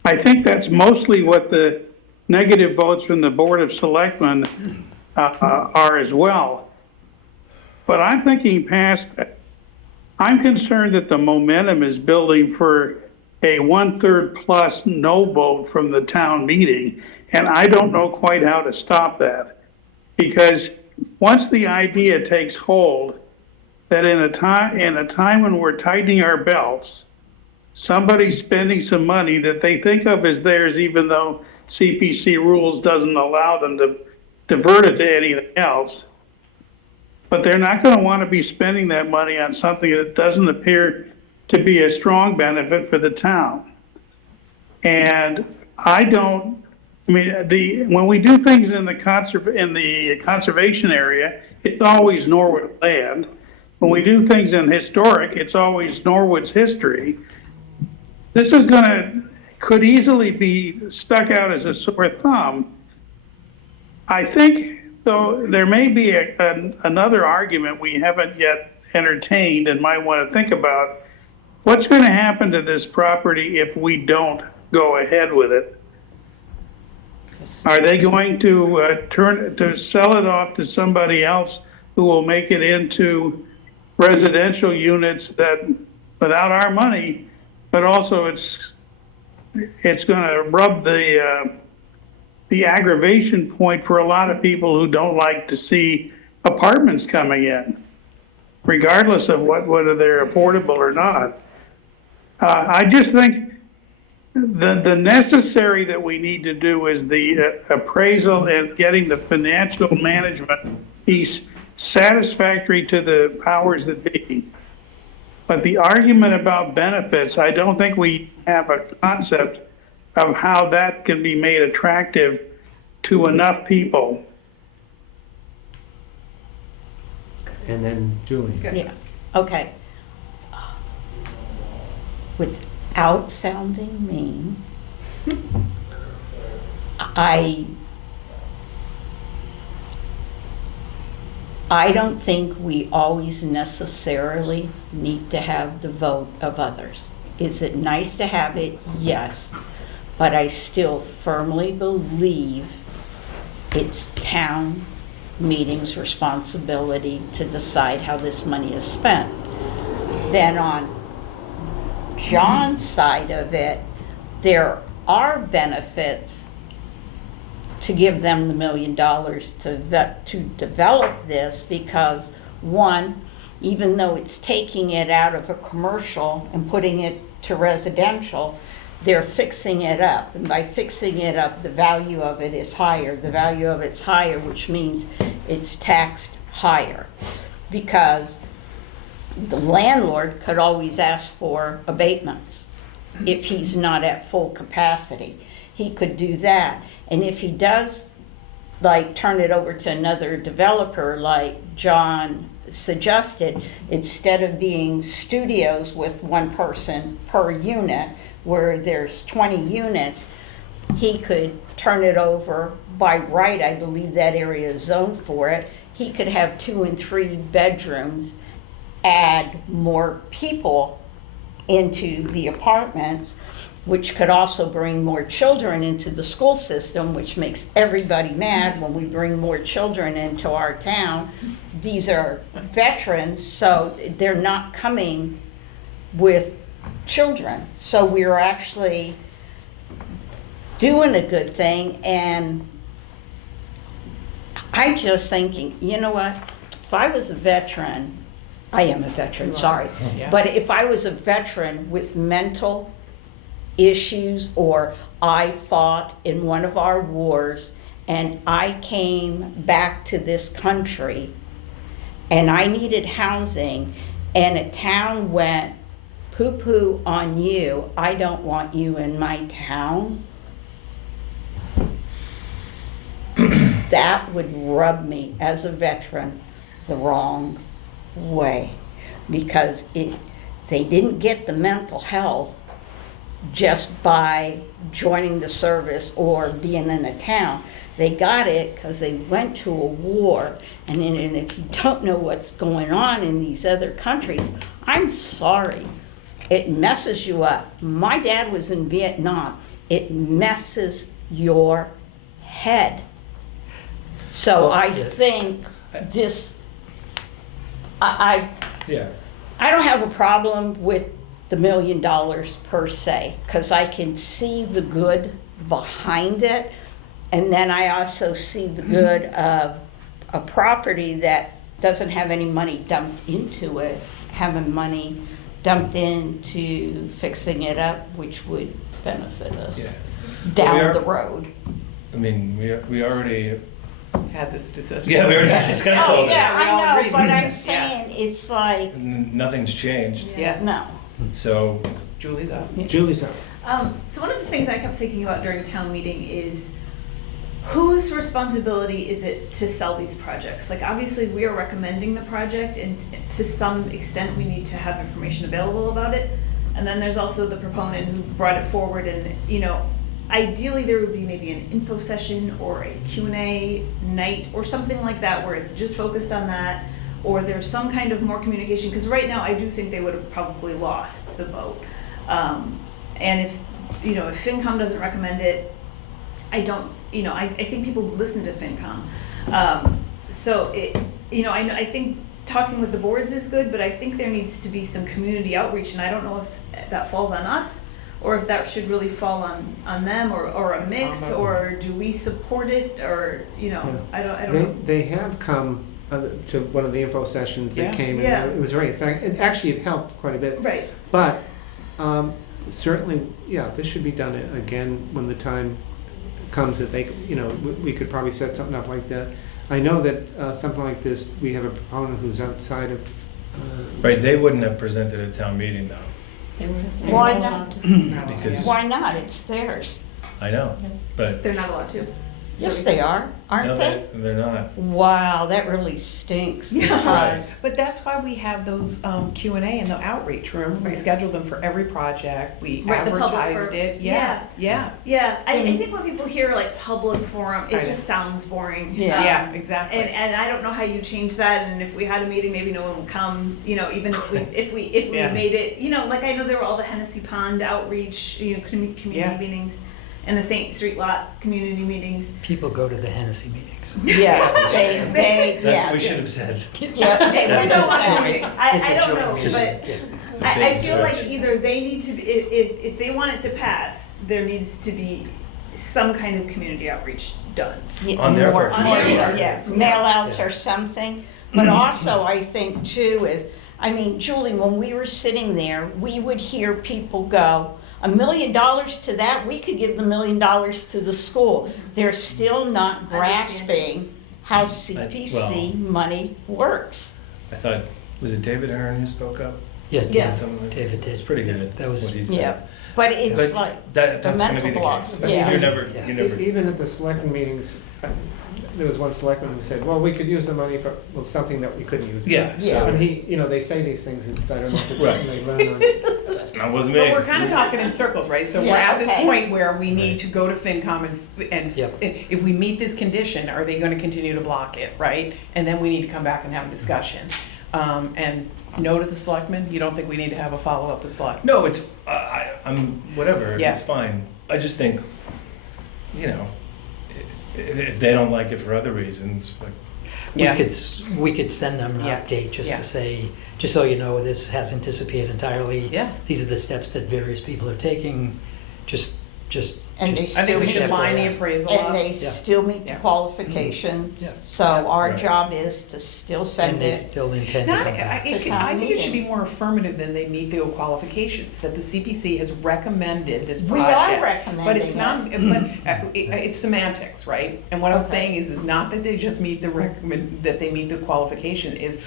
I think that's mostly what the negative votes from the Board of Selectmen are as well. But I'm thinking past that. I'm concerned that the momentum is building for a 1/3 plus no vote from the town meeting, and I don't know quite how to stop that. Because once the idea takes hold that in a time when we're tightening our belts, somebody's spending some money that they think of as theirs, even though CPC rules doesn't allow them to divert it to anything else. But they're not going to want to be spending that money on something that doesn't appear to be a strong benefit for the town. And when we do things in the conservation area, it's always Norwood land. When we do things in historic, it's always Norwood's history. This could easily be stuck out as a sore thumb. I think, though, there may be another argument we haven't yet entertained and might want to think about. What's going to happen to this property if we don't go ahead with it? Are they going to sell it off to somebody else who will make it into residential units that, without our money, but also it's going to rub the aggravation point for a lot of people who don't like to see apartments coming in, regardless of whether they're affordable or not. I just think the necessary that we need to do is the appraisal and getting the financial management piece satisfactory to the powers that be. But the argument about benefits, I don't think we have a concept of how that can be made attractive to enough people. And then Julie. Yeah, okay. Without sounding mean, I don't think we always necessarily need to have the vote of others. Is it nice to have it? Yes. But I still firmly believe it's town meeting's responsibility to decide how this money is spent. Then on John's side of it, there are benefits to give them the $1 million to develop this, because one, even though it's taking it out of a commercial and putting it to residential, they're fixing it up. And by fixing it up, the value of it is higher. The value of it's higher, which means it's taxed higher. Because the landlord could always ask for abatements if he's not at full capacity. He could do that. And if he does, like, turn it over to another developer like John suggested, instead of being studios with one person per unit, where there's 20 units, he could turn it over by right. I believe that area is zoned for it. He could have 2 and 3 bedrooms, add more people into the apartments, which could also bring more children into the school system, which makes everybody mad when we bring more children into our town. These are veterans, so they're not coming with children. So we're actually doing a good thing. And I'm just thinking, you know what? If I was a veteran, I am a veteran, sorry. Yeah. But if I was a veteran with mental issues, or I fought in one of our wars and I came back to this country and I needed housing, and a town went poo-poo on you, I don't want you in my town, that would rub me as a veteran the wrong way, because they didn't get the mental health just by joining the service or being in a town. They got it because they went to a war. And if you don't know what's going on in these other countries, I'm sorry, it messes you up. My dad was in Vietnam. it messes your head. So Well, I yes. think this, I Yeah. don't have a problem with the $1 million per se, because I can see the good behind it. And then I also see the good of a property that doesn't have any money dumped into it, having money dumped into fixing it up, which would benefit us Yeah. down We are- the road. I mean, we already, Had this discussion. yeah, we already discussed all Oh, this. yeah, We all I know, agreed. but I'm Yeah. saying, it's like, Nothing's changed, Yeah, no. so, Julie's up. Julie's up. So one of the things I kept thinking about during town meeting is whose responsibility is it to sell these projects? Like, obviously, we are recommending the project, and to some extent, we need to have information available about it. And then there's also the proponent who brought it forward, and, you know, ideally, there would be maybe an info session or a Q&A night or something like that, where it's just focused on that, or there's some kind of more communication, because right now, I do think they would have probably lost the vote. And if, you know, if FinCom doesn't recommend it, I think people listen to FinCom. So it, you know, I think talking with the boards is good, but I think there needs to be some community outreach, and I don't know if that falls on us, or if that should really fall on them, or a mix, or do we support it, or, you know, Yeah. I don't know. They have come to one of the info sessions that Yeah. came, Yeah. and it was very effective. Actually, it helped quite a bit. Right. But certainly, yeah, this should be done again when the time comes that they, you know, we could probably set something up like that. I know that something like this, we have a proponent who's outside of. right, they wouldn't have presented at town meeting though, Why not? because, Why not? It's theirs. I know, but, They're not allowed to. Yes, they are, no, aren't they? they're not. Wow, that really stinks. Yeah. because- But that's why we have those Q&A and the outreach. Remember, we scheduled them for every project. We Right, the public advertised for- it. Yeah, yeah, Yeah, I think when people hear like public forum, I it know. just sounds boring. Yeah. yeah, exactly. And I don't know how you change that, and if we had a meeting, maybe no one would come, you know, even if we Yeah. made it, you know, like I know there were all the Hennessy Pond outreach, you know, community Yeah. meetings, and the Saint Street Lot community meetings. People go to the Hennessy meetings. Yes, they, That's yeah. what we should have said. Yeah, They Yeah. don't It's a want joint- anything. it's a I don't joint know, meeting. but Yeah. I Bait and feel like switch. either they need to be, if they want it to pass, there needs to be some kind of community outreach done. On their More- part, for more sure. so, yeah, mail outs or something. But also, I think too is, I mean, Julie, when we were sitting there, we would hear people go, $1 million to that, we could give the $1 million to the school. They're still not grasping how CPC money works. I thought, was it David Hearn who spoke up? Yeah, Said something like that? David did. It's pretty good, That was- what he said. Yeah, but it's But like, that's the gonna be mental the blocks, case. yeah. You're never, Yeah. you never, Even at the selectmen meetings, there was one selectman who said, well, we could use the money for, well, something that we couldn't use. it for. yeah, Yeah. And so, he, you know, they say these things, and so I don't know if it's Right. something they learn on. that wasn't me. But we're kind of talking in circles, right? So we're Yeah, at this okay. point where we need to go to FinCom and Yep. if we meet this condition, are they gonna continue to block it, right? And then we need to come back and have a discussion. And no to the selectmen, you don't think we need to have a follow-up with selectmen? No, it's, I'm, whatever, Yeah. it's fine. I just think, you know, if they don't like it for other reasons, like, Yeah. We could send them an Yeah. update just Yeah. to say, just so you know, this hasn't disappeared entirely. Yeah. These are the steps that various people are taking, just. And they just- I think we still should meet- line the FYI. appraisal and up. they Yeah. still meet the Yeah. qualifications. Yeah. So our Right. job is to still send And they it. still intend to Not, come back. I think it should be more affirmative than they meet the qualifications, that the CPC has recommended this We are project. recommending But it's it. not, it's semantics, right? And what I'm Okay. saying is not that they just meet that they meet the qualification, is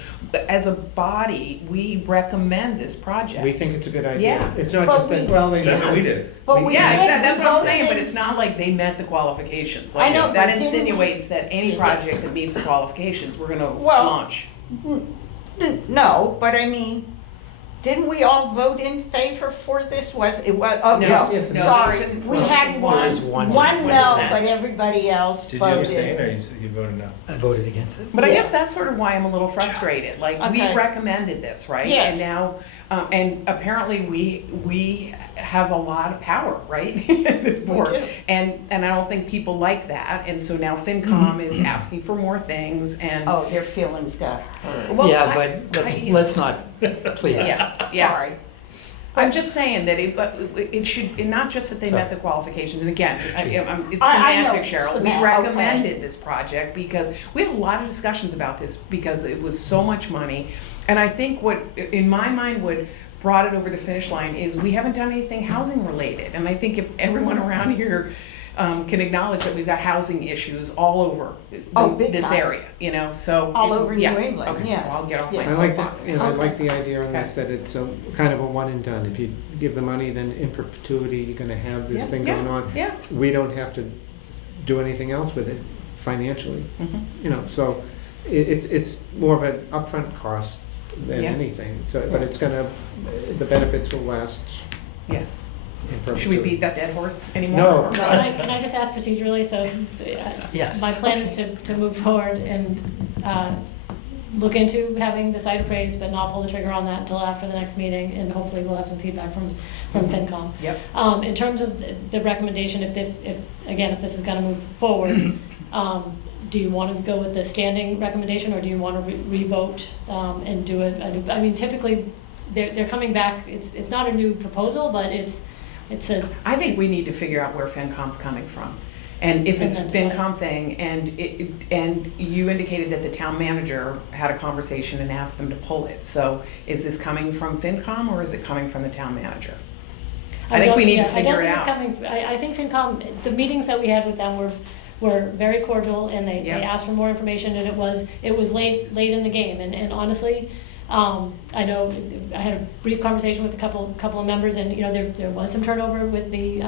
as a body, we recommend this project. We think it's a good idea. Yeah. It's not But just that, we- well, they. that's what we did. But we Yeah, did, exactly, that's we what I'm voted saying, but in- it's not like they met the qualifications. I know, Like, that but didn't we- insinuates that any project that meets the qualifications, we're gonna Well- launch. No, but I mean, Didn't we all vote in favor for this? Oh, No, no, yes, no. sorry. We had There was one one no, dissent. but everybody else Did you abstain, voted. or you voted no? I voted against it. But I Yeah. guess that's sort of why I'm a little frustrated. Like, we Okay. recommended this, right? Yes. And now, and apparently we have a lot of power, right? in this board. do. And I don't think people like that. And so now FinCom is asking for more things and. Oh, their feelings got hurt. Well, Yeah, I- but I- let's not, please. Yeah. Sorry. I'm just saying that it should, and not just that they met the qualifications, and again, it's I know, semantic, Cheryl. We okay. recommended this project because we had a lot of discussions about this because it was so much money. And I think what, in my mind, what brought it over the finish line is we haven't done anything housing related. And I think if everyone around here can acknowledge that we've got housing issues all over big this time. area, you know, so. All over New yeah, England, Okay, yes. so I'll get off my Yes. I like soapbox. that, I like Okay. the idea on this, that it's a kind of a one and done. If you give the money, then in perpetuity, you're gonna have this Yeah, thing yeah, going on. Yeah. We don't have to do anything else with it financially, Mhm. you know, so it's more of an upfront cost than Yes. anything. So, but it's gonna, the benefits will last Yes. in perpetuity. Should we beat that dead horse anymore? No. Or- Can I just ask procedurally, so Yes. my plan is to move forward and look into having the site appraised, but not pull the trigger on that until after the next meeting, and hopefully we'll have some feedback from FinCom. Yep. In terms of the recommendation, if this is gonna move forward, do you want to go with the standing recommendation, or do you want to re-vote and do a new, I mean, typically, they're coming back, it's not a new proposal, but it's a, I think we need to figure out where FinCom's coming from. And if it's a And then decide. FinCom thing, and you indicated that the town manager had a conversation and asked them to pull it. So is this coming from FinCom or is it coming from the town manager? I think we need to figure it out. I don't think it's coming, I think FinCom, the meetings that we had with them were very cordial, and they Yeah. asked for more information, and it was late in the game, and honestly, I know I had a brief conversation with a couple of members, and you know there was some turnover with the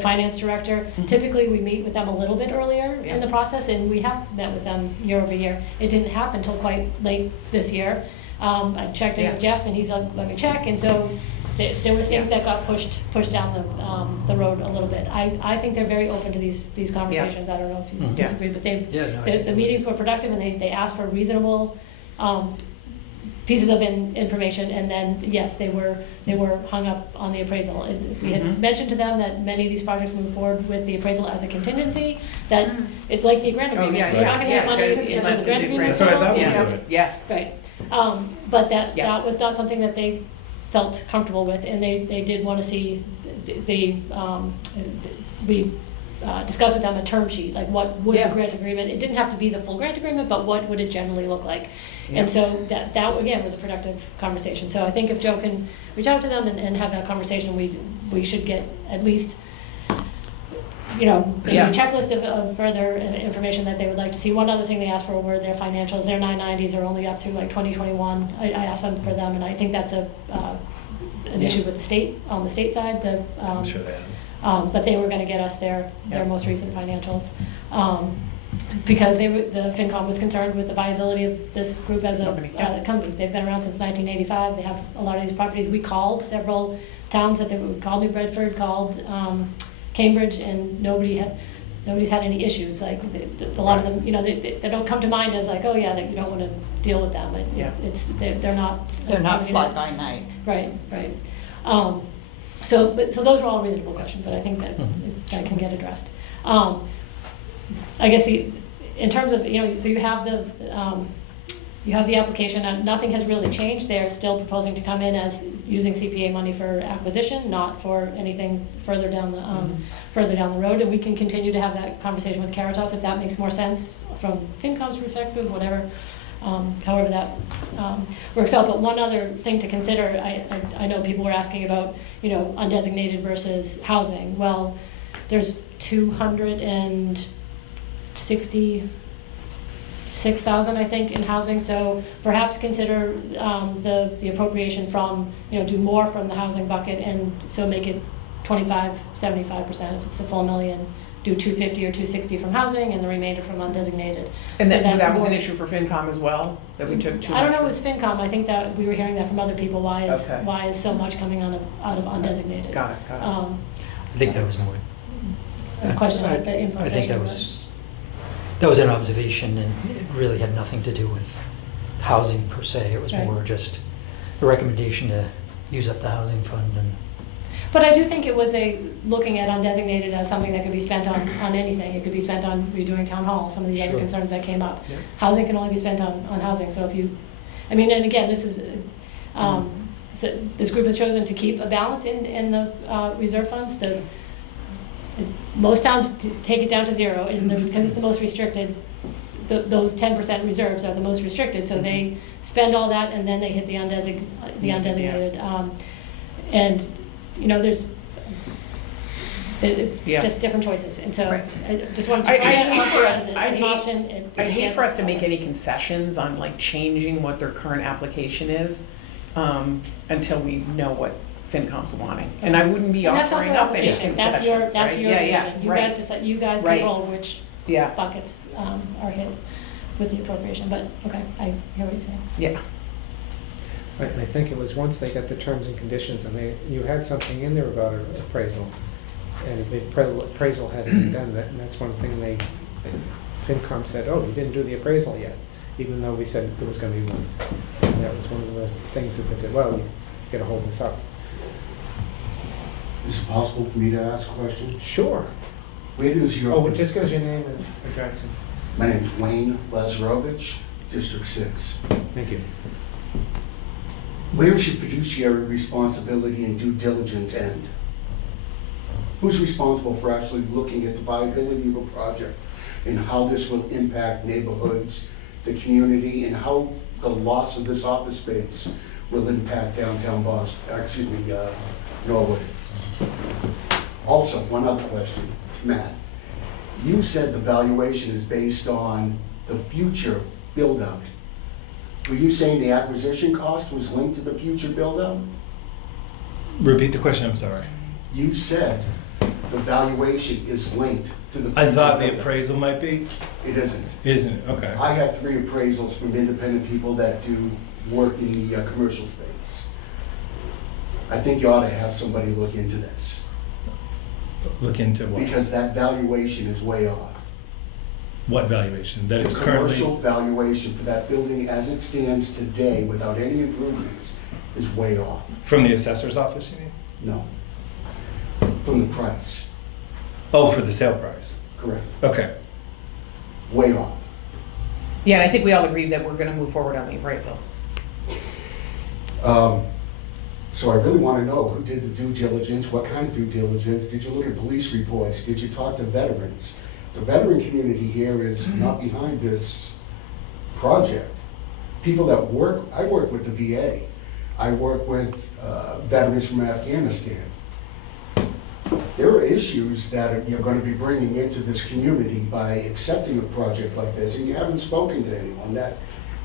finance director. Mhm. Typically, we meet with them a little bit earlier Yeah. in the process, and we have met with them year over year. It didn't happen until quite late this year. I checked in with Jeff, and he's like, let me check, and so there were things that got pushed down the road a little bit. I think they're very open to these conversations. I don't know if you Mhm. disagree, but Yeah, no, I think the they meetings were productive, and they asked for reasonable pieces of information, and then, yes, they were hung up on the appraisal. We had Mhm. mentioned to them that many of these projects move forward with the appraisal as a contingency, that it's like the grant Oh, agreement. yeah, You're not gonna yeah, get money yeah, until unless the it's grant a agreement. That's what I thought we Yeah. were doing. Yeah. Right, but that Yeah. was not something that they felt comfortable with, and they did want to see we discussed with them a term sheet, like what would Yeah. the grant agreement, it didn't have to be the full grant agreement, but what would it generally look like? Yeah. And so that again was a productive conversation. So I think if Joe can reach out to them and have that conversation, we should get at least, you know, maybe Yeah. a checklist of further information that they would like to see. One other thing they asked for were their financials. Their 990s are only up through like 2021. I asked them for them, and I think that's an issue with the state, on the state side. I'm sure they have. But they were gonna get us their Yeah. most recent financials. Because the FinCom was concerned with the viability of this group as a Company, yeah. company. They've been around since 1985. They have a lot of these properties. We called several towns that we called New Bedford, called Cambridge, and nobody's had any issues. Like a lot of them, you know, they don't come to mind as like, oh yeah, that you don't want to deal with them. Yeah. They're not. They're not I mean, fly by night. Right. So those were all reasonable questions that I think that can get addressed. I guess in terms of, you know, so you have the application, and nothing has really changed. They're still proposing to come in as using CPA money for acquisition, not for anything further down the road. And we can continue to have that conversation with Caritas if that makes more sense from FinCom's perspective, whatever. However that works out. But one other thing to consider, I know people were asking about, you know, undesignated versus housing. Well, there's 266,000, I think, in housing. So perhaps consider the appropriation from, you know, do more from the housing bucket, and so make it 25, 75%. If it's the full million, do 250 or 260 from housing and the remainder from undesignated. And So that was an more- issue for FinCom as well, that we took too much? I don't know if it's FinCom, I think that we were hearing that from other people, Okay. why is so much coming out of undesignated? Got it. I think that was more. A question I- about the info I think session, that was an observation, and it really had nothing to do with housing per se. It was Right. more just a recommendation to use up the housing fund and. But I do think it was looking at undesignated as something that could be spent on anything. It could be spent on redoing town hall, some of these other Sure. concerns that came up. Yeah. Housing can only be spent on housing, so if you, I mean, and again, this is, so this group has chosen to keep a balance in the reserve funds. Most towns take it down to zero, and because it's the most restricted, those 10% reserves are the most restricted, so they spend all that and then they hit the undesignated. And, you know, it's Yeah. just different choices, and so Right. I just wanted to I try it hate for us- as I an hate- option. I hate for us to make any concessions on like changing what their current application is, until we know what FinCom's wanting. And I wouldn't be And that's not offering their up any application, concessions, that's your right? decision. You right. guys decide, you guys Right. control which Yeah, buckets are hit with the appropriation, but, okay, I hear what you're saying. yeah. I think it was once they got the terms and conditions, and you had something in there about an appraisal, and the appraisal hadn't been done, and that's one thing FinCom said, oh, you didn't do the appraisal yet, even though we said there was gonna be one. And that was one of the things that they said, well, you gotta hold this up. Is it possible for me to ask a question? Sure. Where does your... Oh, just goes your name and address. My name's Wayne Lazarovich, District 6. Thank you. Where does your fiduciary responsibility and due diligence end? Who's responsible for actually looking at the viability of a project and how this will impact neighborhoods, the community, and how the loss of this office space will impact downtown Norwood? Also, one other question to Matt. You said the valuation is based on the future build-out. Were you saying the acquisition cost was linked to the future build-out? Repeat the question, I'm sorry. You said the valuation is linked to the future I thought the build-out. appraisal might be, It isn't. isn't it? Okay. I have 3 appraisals from independent people that do work in the commercial space. I think you ought to have somebody look into this, Look into what? because that valuation is way off. What valuation? That it's The currently, commercial valuation for that building as it stands today, without any improvements, is way off. from the assessor's office, you mean? No. From the price, Oh, for the sale price. correct. Okay. Way off. Yeah, and I think we all agreed that we're gonna move forward on the appraisal. So I really want to know who did the due diligence, what kind of due diligence? Did you look at police reports? Did you talk to veterans? The veteran community here is not behind this project. People that work, I work with the VA. I work with veterans from Afghanistan. There are issues that you're going to be bringing into this community by accepting a project like this, and you haven't spoken to anyone that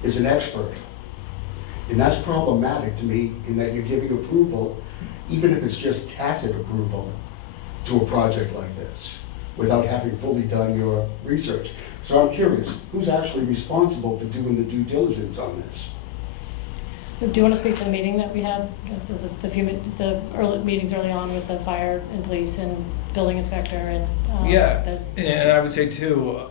is an expert. And that's problematic to me, in that you're giving approval, even if it's just tacit approval, to a project like this, without having fully done your research. So I'm curious, who's actually responsible for doing the due diligence on this? Do you want to speak to the meeting that we had, the early meetings early on with the fire and police and building inspector and? Yeah, and I would say too,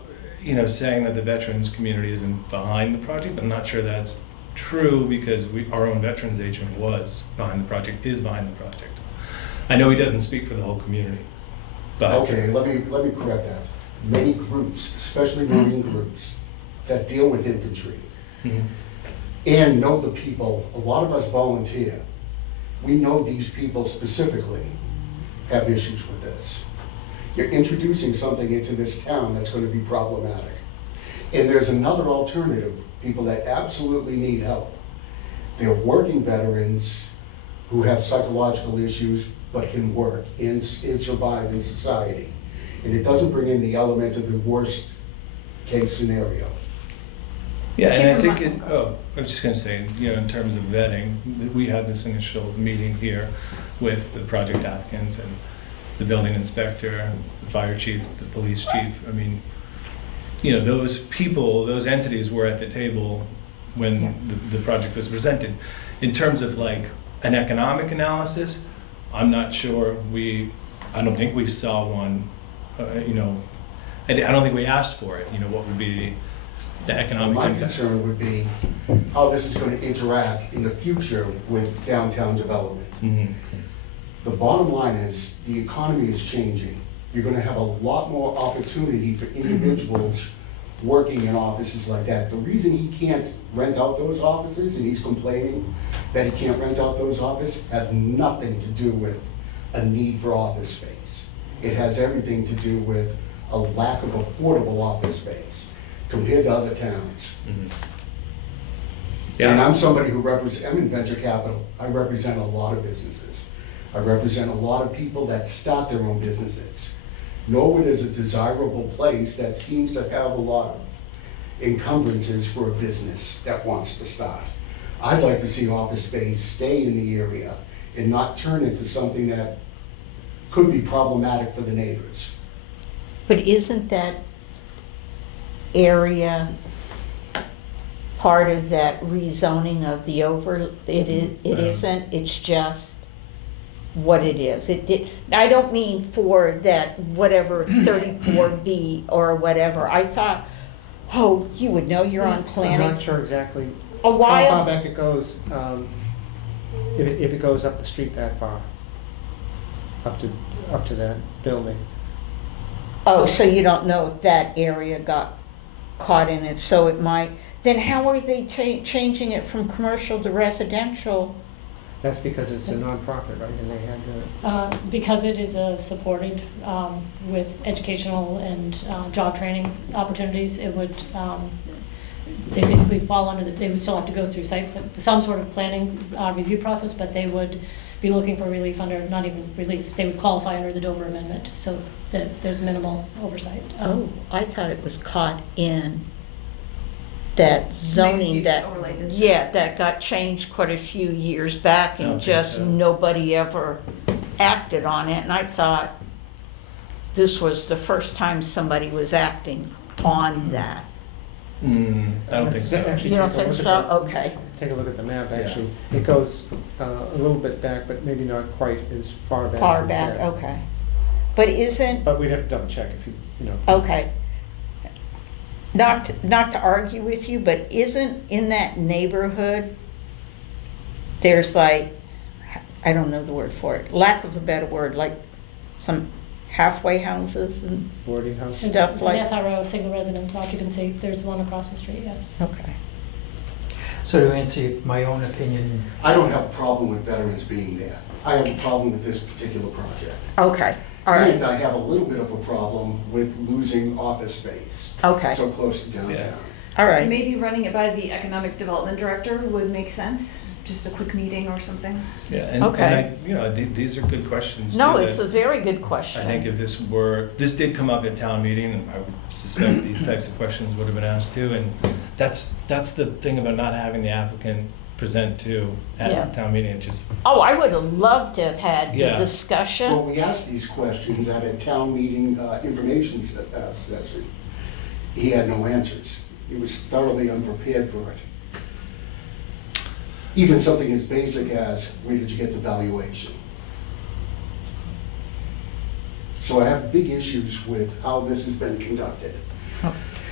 you know, saying that the veterans community isn't behind the project, I'm not sure that's true, because our own veterans agent is behind the project. I know he doesn't speak for the whole community, but. Okay, let me correct that. Many groups, especially Marine groups, that deal with infantry Mhm. and know the people, a lot of us volunteer. We know these people specifically have issues with this. You're introducing something into this town that's going to be problematic. And there's another alternative, people that absolutely need help. They're working veterans who have psychological issues but can work and survive in society. And it doesn't bring in the element of the worst case scenario. Yeah, and I think I was just gonna say, you know, in terms of vetting, we had this initial meeting here with the project applicants, and the building inspector, the fire chief, the police chief. I mean, you know, those people, those entities were at the table when the project was presented. In terms of like an economic analysis, I'm not sure I don't think we saw one, you know, I don't think we asked for it, you know, what would be the economic My impact. concern would be how this is gonna interact in the future with downtown development. Mhm. The bottom line is, the economy is changing. You're gonna have a lot more opportunity for individuals working in offices like that. The reason he can't rent out those offices, and he's complaining that he can't rent out those offices, has nothing to do with a need for office space. It has everything to do with a lack of affordable office space compared to other towns. Mhm. And Yeah, I'm somebody who I'm in venture capital. I represent a lot of businesses. I represent a lot of people that start their own businesses. Norwood is a desirable place that seems to have a lot of encumbrances for a business that wants to start. I'd like to see office space stay in the area and not turn into something that could be problematic for the neighbors. But isn't that area part of that rezoning of the it isn't, it's just what it is. I don't mean for that whatever 34B or whatever. I thought, oh, you would know, you're on I'm planning. not sure exactly A how while. far back it goes, if it goes up the street that far, up to that building. Oh, so you don't know if that area got caught in it, so it might, then how are they changing it from commercial to residential? That's because it's a nonprofit, right, and they had to. Because it is supported with educational and job training opportunities, it would, they basically fall under they would still have to go through some sort of planning review process, but they would be looking for relief under, not even relief, they would qualify under the Dover Amendment, so that there's minimal oversight. Oh, I thought it was caught in that zoning Mixed-use that, overlay district. yeah, that got changed quite a few years back I don't and think just so. nobody ever acted on it. And I thought this was the first time somebody was acting on that. I don't think so. Actually, You don't take a think look at so? the- Okay. Take a look at the map, Yeah. actually. It goes a little bit back, but maybe not quite as far back. Far as back, that. okay. But isn't, But we'd have to double check if you know. okay. Not to argue with you, but isn't in that neighborhood, there's like, I don't know the word for it, lack of a better word, like some halfway houses and, Boarding house. It's stuff it's like- an SRO, single residence occupancy, there's one across the street, yes. okay. So to answer my own opinion, I don't have a problem with veterans being there. I have a problem with this particular project. Okay, all right, And I have a little bit of a problem with losing office space okay, so close to downtown. all right. Maybe running it by the economic development director would make sense, just a quick meeting or something. Yeah, and Okay. I, you know, these are good questions. No, too, it's that a very good I question. think if this did come up at town meeting, and I would suspect these types of questions would have been asked too, and that's the thing about not having the applicant present to Yeah. at town meeting, it just, Oh, I would have loved to have had the Yeah. discussion. Well, we asked these questions at a town meeting information session. He had no answers. He was thoroughly unprepared for it. Even something as basic as, where did you get the valuation? So I have big issues with how this has been conducted.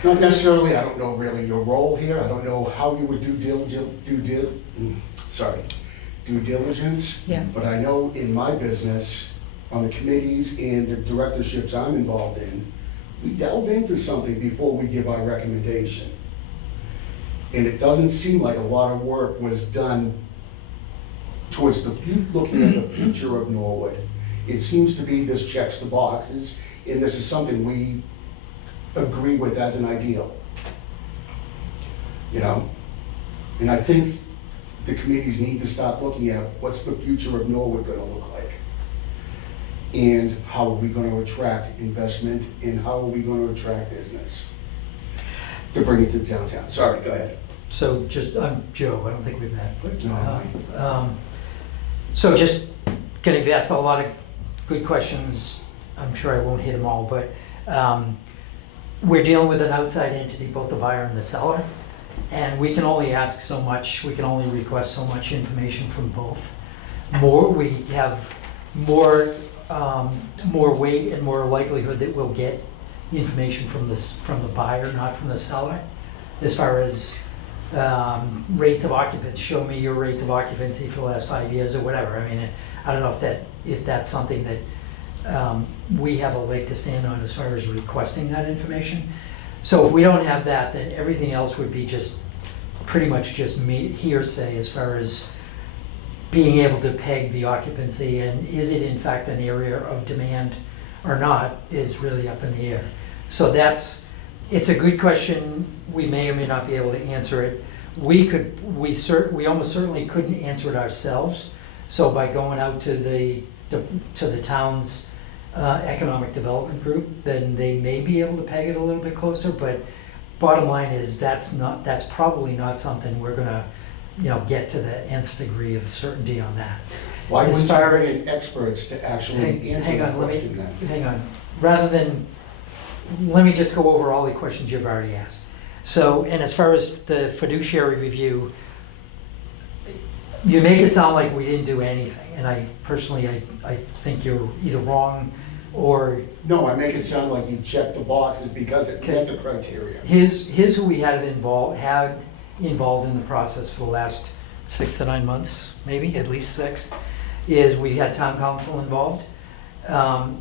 Not necessarily, I don't know really your role here, I don't know how you would do due diligence. Yeah. But I know in my business, on the committees and the directorships I'm involved in, we delve into something before we give our recommendation. And it doesn't seem like a lot of work was done towards looking at the future of Norwood. It seems to be this checks the boxes, and this is something we agree with as an ideal. You know? And I think the committees need to start looking at what's the future of Norwood gonna look like? And how are we gonna attract investment, and how are we gonna attract business? To bring it to downtown. Sorry, go ahead. so just, I'm Joe, I don't think we've met, but, No, so just, kind of asked a lot of good questions. I'm sure I won't hit them all, but we're dealing with an outside entity, both the buyer and the seller, and we can only ask so much, we can only request so much information from both. We have more weight and more likelihood that we'll get information from the buyer, not from the seller, as far as rates of occupancy. Show me your rates of occupancy for the last 5 years or whatever. I mean, I don't know if that's something that we have a leg to stand on as far as requesting that information. So if we don't have that, then everything else would be just pretty much just hearsay as far as being able to peg the occupancy, and is it in fact an area of demand or not is really up in the air. So it's a good question. We may or may not be able to answer it. We almost certainly couldn't answer it ourselves. So by going out to the town's economic development group, then they may be able to peg it a little bit closer. But bottom line is that's probably not something we're gonna get to the nth degree of certainty on that. Why As wouldn't you far bring as- in experts to actually answer the question then? Hang on. Let me just go over all the questions you've already asked. So, and as far as the fiduciary review, you make it sound like we didn't do anything, and I personally think you're either wrong or No, I make it sound like you checked the boxes because it met the criteria. here's who we had involved in the process for the last 6 to 9 months, maybe at least 6, is we had town council involved.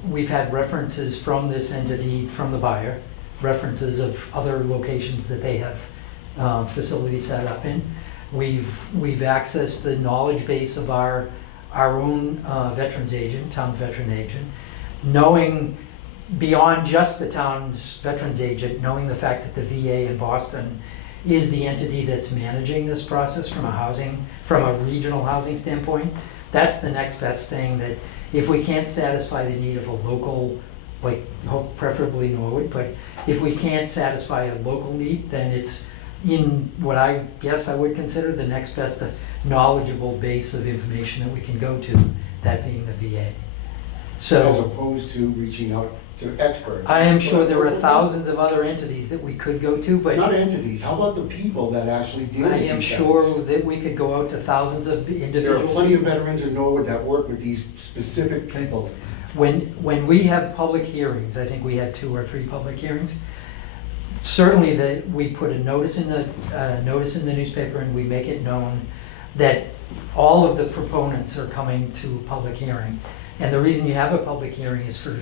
We've had references from this entity, from the buyer, references of other locations that they have facilities set up in. We've accessed the knowledge base of our own veterans agent, town veteran agent, knowing beyond just the town's veterans agent, knowing the fact that the VA in Boston is the entity that's managing this process from a regional housing standpoint. That's the next best thing, that if we can't satisfy the need of a local, like preferably Norwood, but if we can't satisfy a local need, then it's in what I guess I would consider the next best knowledgeable base of information that we can go to, that being the VA. As So opposed to reaching out to experts. I am sure there are thousands of other entities that we could go to, but Not entities, how about the people that actually deal with I these am guys? sure that we could go out to thousands of There are individuals. plenty of veterans in Norwood that work with these specific people. When we have public hearings, I think we had 2 or 3 public hearings, certainly that we put a notice in the newspaper, and we make it known that all of the proponents are coming to public hearing. And the reason you have a public hearing is for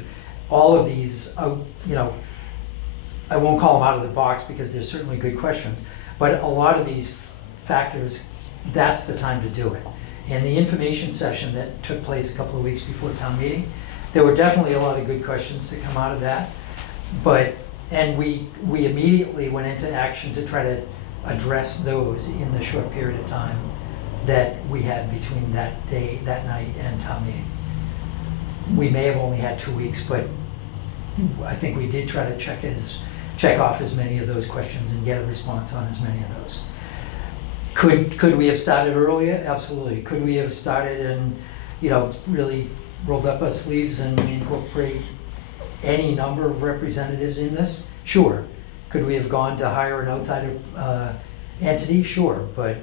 all of these, I won't call them out of the box because they're certainly good questions, but a lot of these factors, that's the time to do it. And the information session that took place a couple of weeks before town meeting, there were definitely a lot of good questions to come out of that. And we immediately went into action to try to address those in the short period of time that we had between that night and town meeting. We may have only had 2 weeks, but I think we did try to check off as many of those questions and get a response on as many of those. Could we have started earlier? Absolutely. Could we have started and, really rolled up our sleeves and incorporate any number of representatives in this? Sure. Could we have gone to hire an outside entity? Sure. But,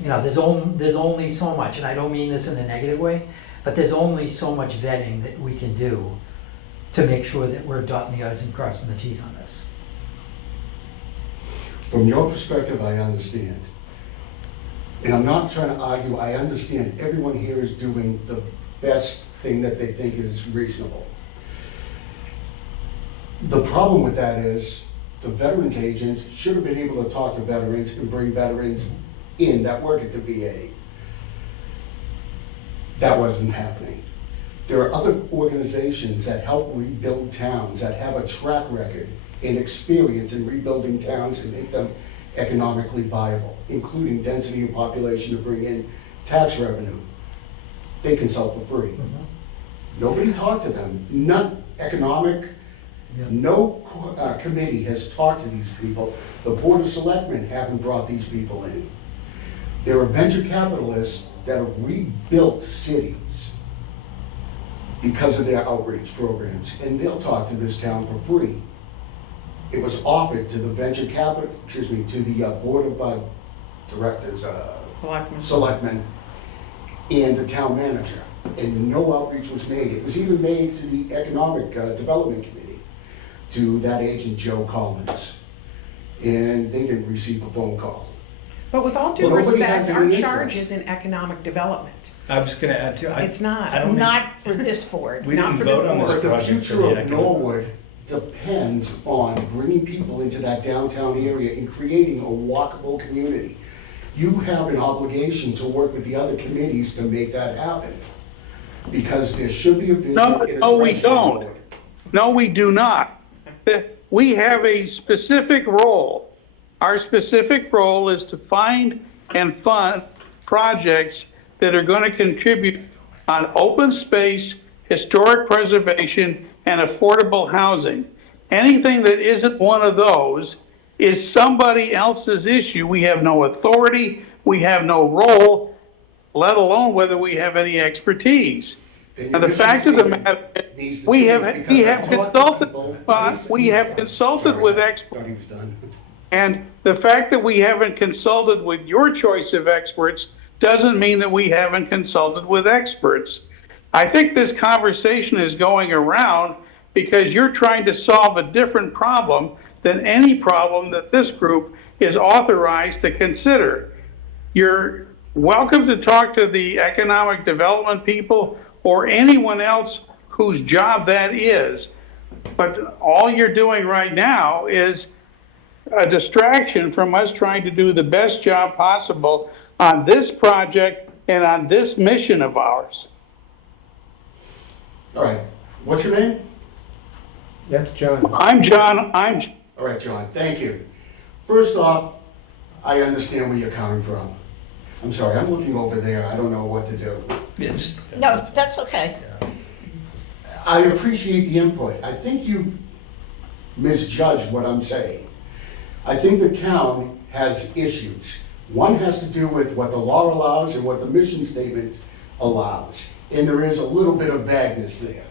there's only so much, and I don't mean this in a negative way, but there's only so much vetting that we can do to make sure that we're dotting the i's and crossing the t's on this. From your perspective, I understand. And I'm not trying to argue, I understand everyone here is doing the best thing that they think is reasonable. The problem with that is the veterans agent should have been able to talk to veterans and bring veterans in that work at the VA. That wasn't happening. There are other organizations that help rebuild towns, that have a track record and experience in rebuilding towns and make them economically viable, including density of population to bring in tax revenue. They consult for free. Nobody talked to them. None economic, no committee has talked to these people. The Board of Selectmen haven't brought these people in. There are venture capitalists that have rebuilt cities because of their outreach programs, and they'll talk to this town for free. It was offered to the venture capital, to the Board of Directors, Selectmen, and the town manager, and no outreach was made. It was even made to the Economic Development Committee, to that agent, Joe Collins, and they didn't receive a phone call. But with all due Well, nobody respect, has our any charge interest. is in economic development. I was gonna add too, It's not. I don't think, Not for this board. we not didn't for this vote on this board. But the project. future of Norwood depends on bringing people into that downtown area and creating a walkable community. You have an obligation to work with the other committees to make that happen. Because there should be a vision. No, and a no, we direction don't. forward. No, we do not. We have a specific role. Our specific role is to find and fund projects that are going to contribute on open space, historic preservation, and affordable housing. Anything that isn't one of those is somebody else's issue. We have no authority, we have no role, let alone whether we have any expertise. Then And your the fact of the mission matter, statement needs to we change, have because I've talked to consulted, people- we have consulted Sorry, with I experts. thought he was done. And the fact that we haven't consulted with your choice of experts doesn't mean that we haven't consulted with experts. I think this conversation is going around because you're trying to solve a different problem than any problem that this group is authorized to consider. You're welcome to talk to the economic development people or anyone else whose job that is. But all you're doing right now is a distraction from us trying to do the best job possible on this project and on this mission of ours. All right, what's your name? That's John. I'm John, All right, John, thank you. First off, I understand where you're coming from. I'm sorry, I'm looking over there, I don't know what to do. Yeah, just. No, that's okay. I appreciate the input. I think you've misjudged what I'm saying. I think the town has issues. One has to do with what the law allows and what the mission statement allows. And there is a little bit of vagueness there.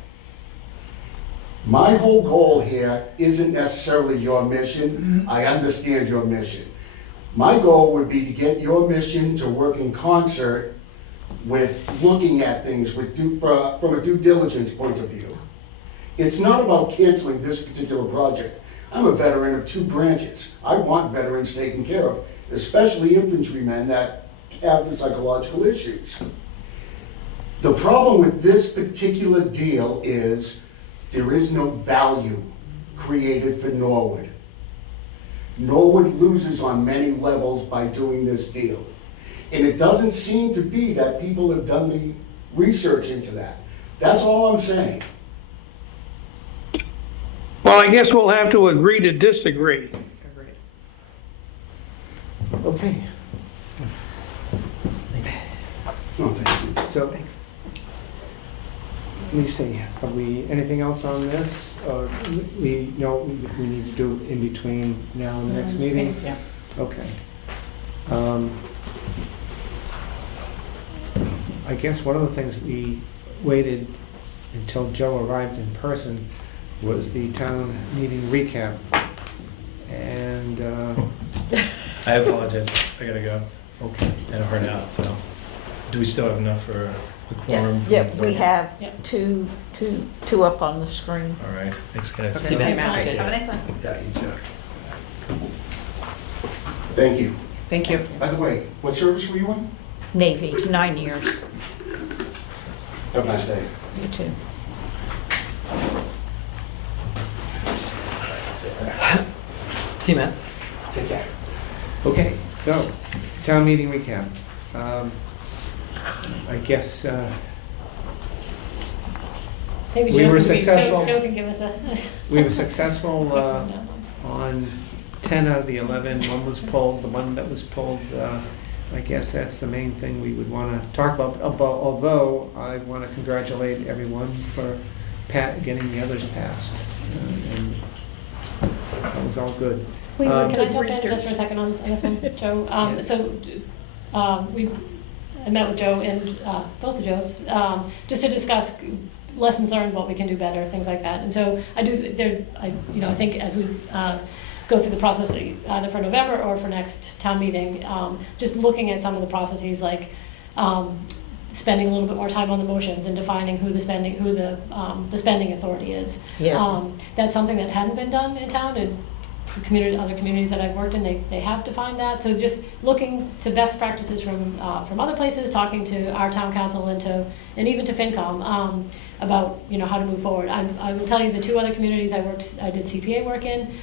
My whole goal here isn't necessarily your mission. I understand your mission. My goal would be to get your mission to work in concert with looking at things from a due diligence point of view. It's not about canceling this particular project. I'm a veteran of 2 branches. I want veterans taken care of, especially infantrymen that have the psychological issues. The problem with this particular deal is there is no value created for Norwood. Norwood loses on many levels by doing this deal. And it doesn't seem to be that people have done the research into that. That's all I'm saying. well, I guess we'll have to agree to disagree. Okay, No, thank you. so, let me see, have we, anything else on this? Or we need to do in between now and the next meeting? Yeah. Okay. I guess one of the things we waited until Joe arrived in person was the town meeting recap. And, I apologize, I gotta go okay, and I'm hard out, so. Do we still have enough for the quorum? Yes, yeah, we have Yep. two up on the screen. All right, thanks guys. See you, Matt. All right, have a nice one. Yeah, you too. Thank you. Thank you. By the way, what service were you in? Navy, 9 years. Have a nice day. You too. See you, Matt. Take care. okay, so, town meeting recap. I guess, Maybe We Joe were can be- successful. Joe can give us a. we were successful, on 10 out of the 11, one was pulled, the one that was pulled, I guess that's the main thing we would want to talk about, although I want to congratulate everyone for getting the others passed, and that was all good. Can I Um, jump in just for a second on this one, Joe? I met with Joe and both the Joes, just to discuss lessons learned, what we can do better, things like that. And so I think as we go through the process either for November or for next town meeting, just looking at some of the processes like spending a little bit more time on the motions and defining who the spending authority is. Yeah. That's something that hadn't been done in town, and other communities that I've worked in, they have defined that. So just looking to best practices from other places, talking to our town council and even to FinCom about how to move forward. I will tell you the two other communities I did CPA work in.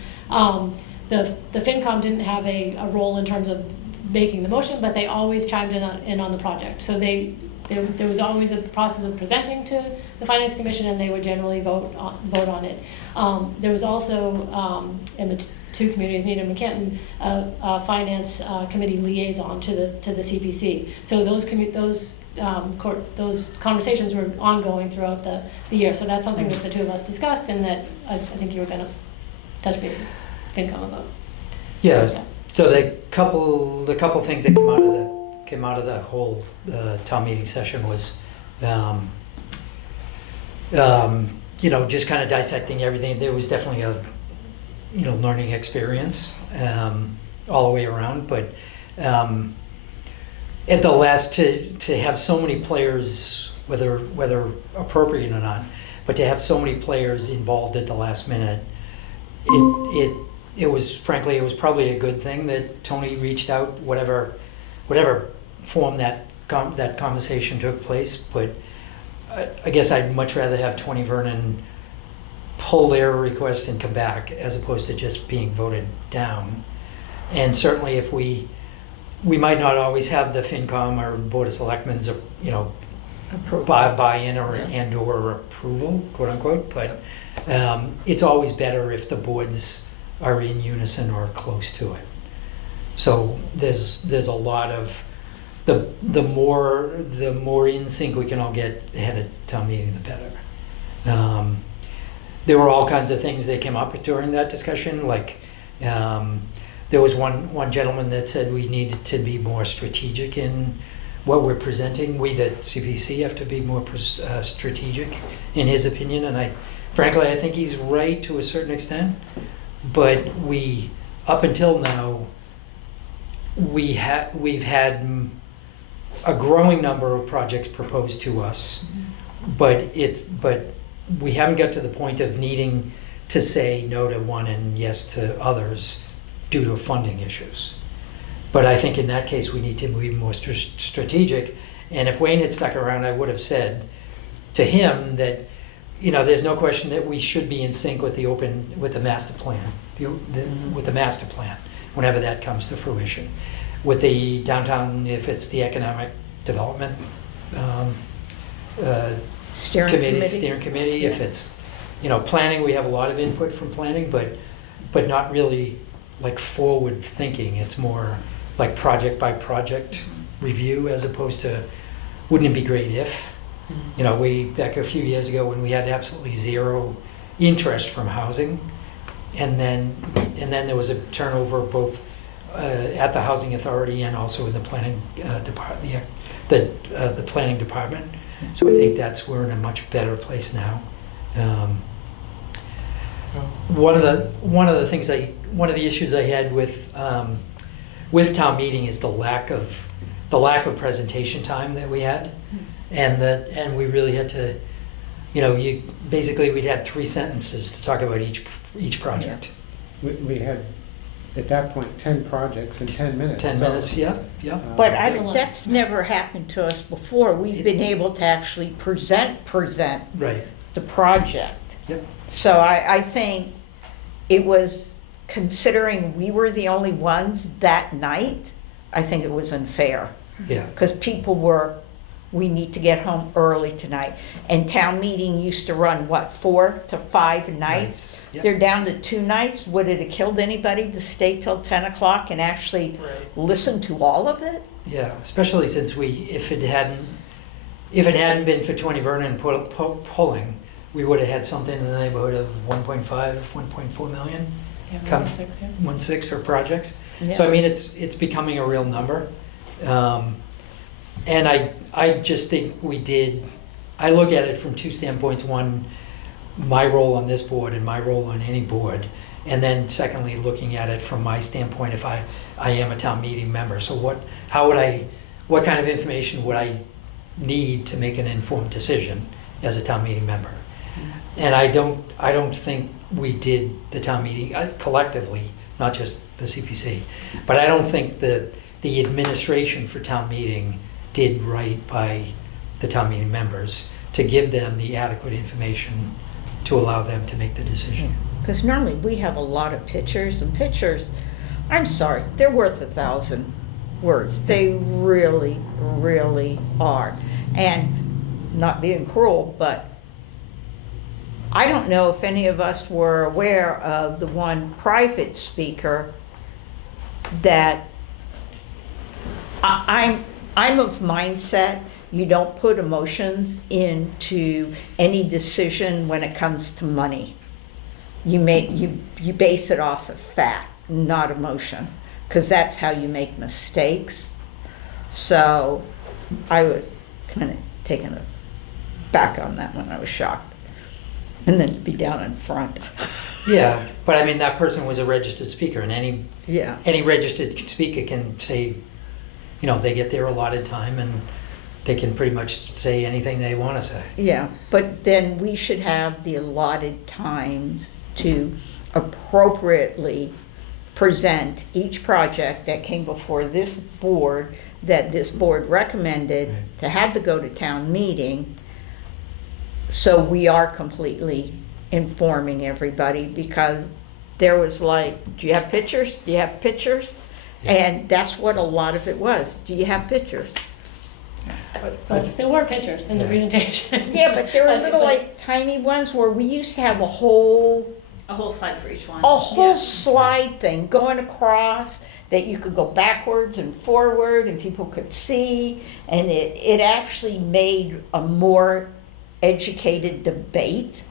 The FinCom didn't have a role in terms of making the motion, but they always chimed in on the project. So there was always a process of presenting to the Finance Commission, and they would generally vote on it. There was also in the two communities, Needham and Canton, a Finance Committee liaison to the CPC. So those conversations were ongoing throughout the year. So that's something that the two of us discussed, and that I think you were going to touch base with FinCom about. Yeah. So the couple things that came out of the whole town meeting session was, just kind of dissecting everything. There was definitely a learning experience all the way around. But at the last, to have so many players, whether appropriate or not, but to have so many players involved at the last minute, it was probably a good thing that Tony reached out, whatever form that conversation took place. But I guess I'd much rather have 20 Vernon pull their request and come back, as opposed to just being voted down. And certainly if we might not always have the FinCom or Board of Selectmen's buy-in or approval, quote unquote, but it's always better if the boards are in unison or close to it. So there's a lot of the more in sync we can all get ahead of town meeting, the better. There were all kinds of things that came up during that discussion, like there was one gentleman that said we needed to be more strategic in what we're presenting. We, the CPC, have to be more strategic, in his opinion, and I think he's right to a certain extent. But up until now, we've had a growing number of projects proposed to us, but we haven't got to the point of needing to say no to one and yes to others due to funding issues. But I think in that case we need to be more strategic. And if Wayne had stuck around, I would have said to him that there's no question that we should be in sync with the master plan, with the master plan, whenever that comes to fruition. With the downtown, if it's the economic development steering committee, Yeah. if it's planning, we have a lot of input from planning, but not really like forward thinking. It's more like project by project review, as opposed to, wouldn't it be great if? Back a few years ago when we had absolutely zero interest from housing, and then there was a turnover both at the housing authority and also in the planning department, the planning department. So I think we're in a much better place now. One of the issues I had with town meeting is the lack of presentation time that we had. And we really had to, we'd had 3 sentences to talk about each project. We had, at that point, 10 projects in 10 minutes. 10 so, minutes, yeah. But that's never happened to us before. We've been able to actually present Right. the project. Yep. So I think it was, considering we were the only ones that night, I think it was unfair. Yeah. Because we need to get home early tonight. And town meeting used to run, 4 to 5 nights? Yep. They're down to 2 nights. Would it have killed anybody to stay till 10 o'clock and actually listen to all of it? Yeah, especially since if it hadn't been for 20 Vernon pulling, we would have had something in the neighborhood of 1.5, 1.4 million. Yeah, Come- 1.6, yeah. 1.6 for projects. Yeah. So I mean, it's becoming a real number. And I just think we did I look at it from two standpoints. One, my role on this board and my role on any board. And then secondly, looking at it from my standpoint, if I am a town meeting member. So what kind of information would I need to make an informed decision as a town meeting member? And I don't think we did the town meeting collectively, not just the CPC, but I don't think that the administration for town meeting did right by the town meeting members to give them the adequate information to allow them to make the decision. Because normally we have a lot of pictures, and pictures, I'm sorry, they're worth 1,000 words. They really, really are. And not being cruel, but I don't know if any of us were aware of the one private speaker that I'm of mindset, you don't put emotions into any decision when it comes to money. You base it off of fact, not emotion, because that's how you make mistakes. So I was kind of taken aback on that when I was shocked. And then to be down in front. Yeah, but I mean, that person was a registered speaker, and Yeah. any registered speaker can say, you know, they get their allotted time and they can pretty much say anything they want to say. Yeah, but then we should have the allotted times to appropriately present each project that came before this board, that this board recommended Right. to have to go to town meeting. So we are completely informing everybody, because there was like, do you have pictures? Do you have pictures? Yeah. And that's what a lot of it was. Do you have pictures? But there were pictures in the Yeah. presentation. Yeah, but there were little but- like tiny ones where we used to have a whole slide for each one. a whole Yeah. slide thing going across that you could go backwards and forward and people could see, and it actually made a more educated debate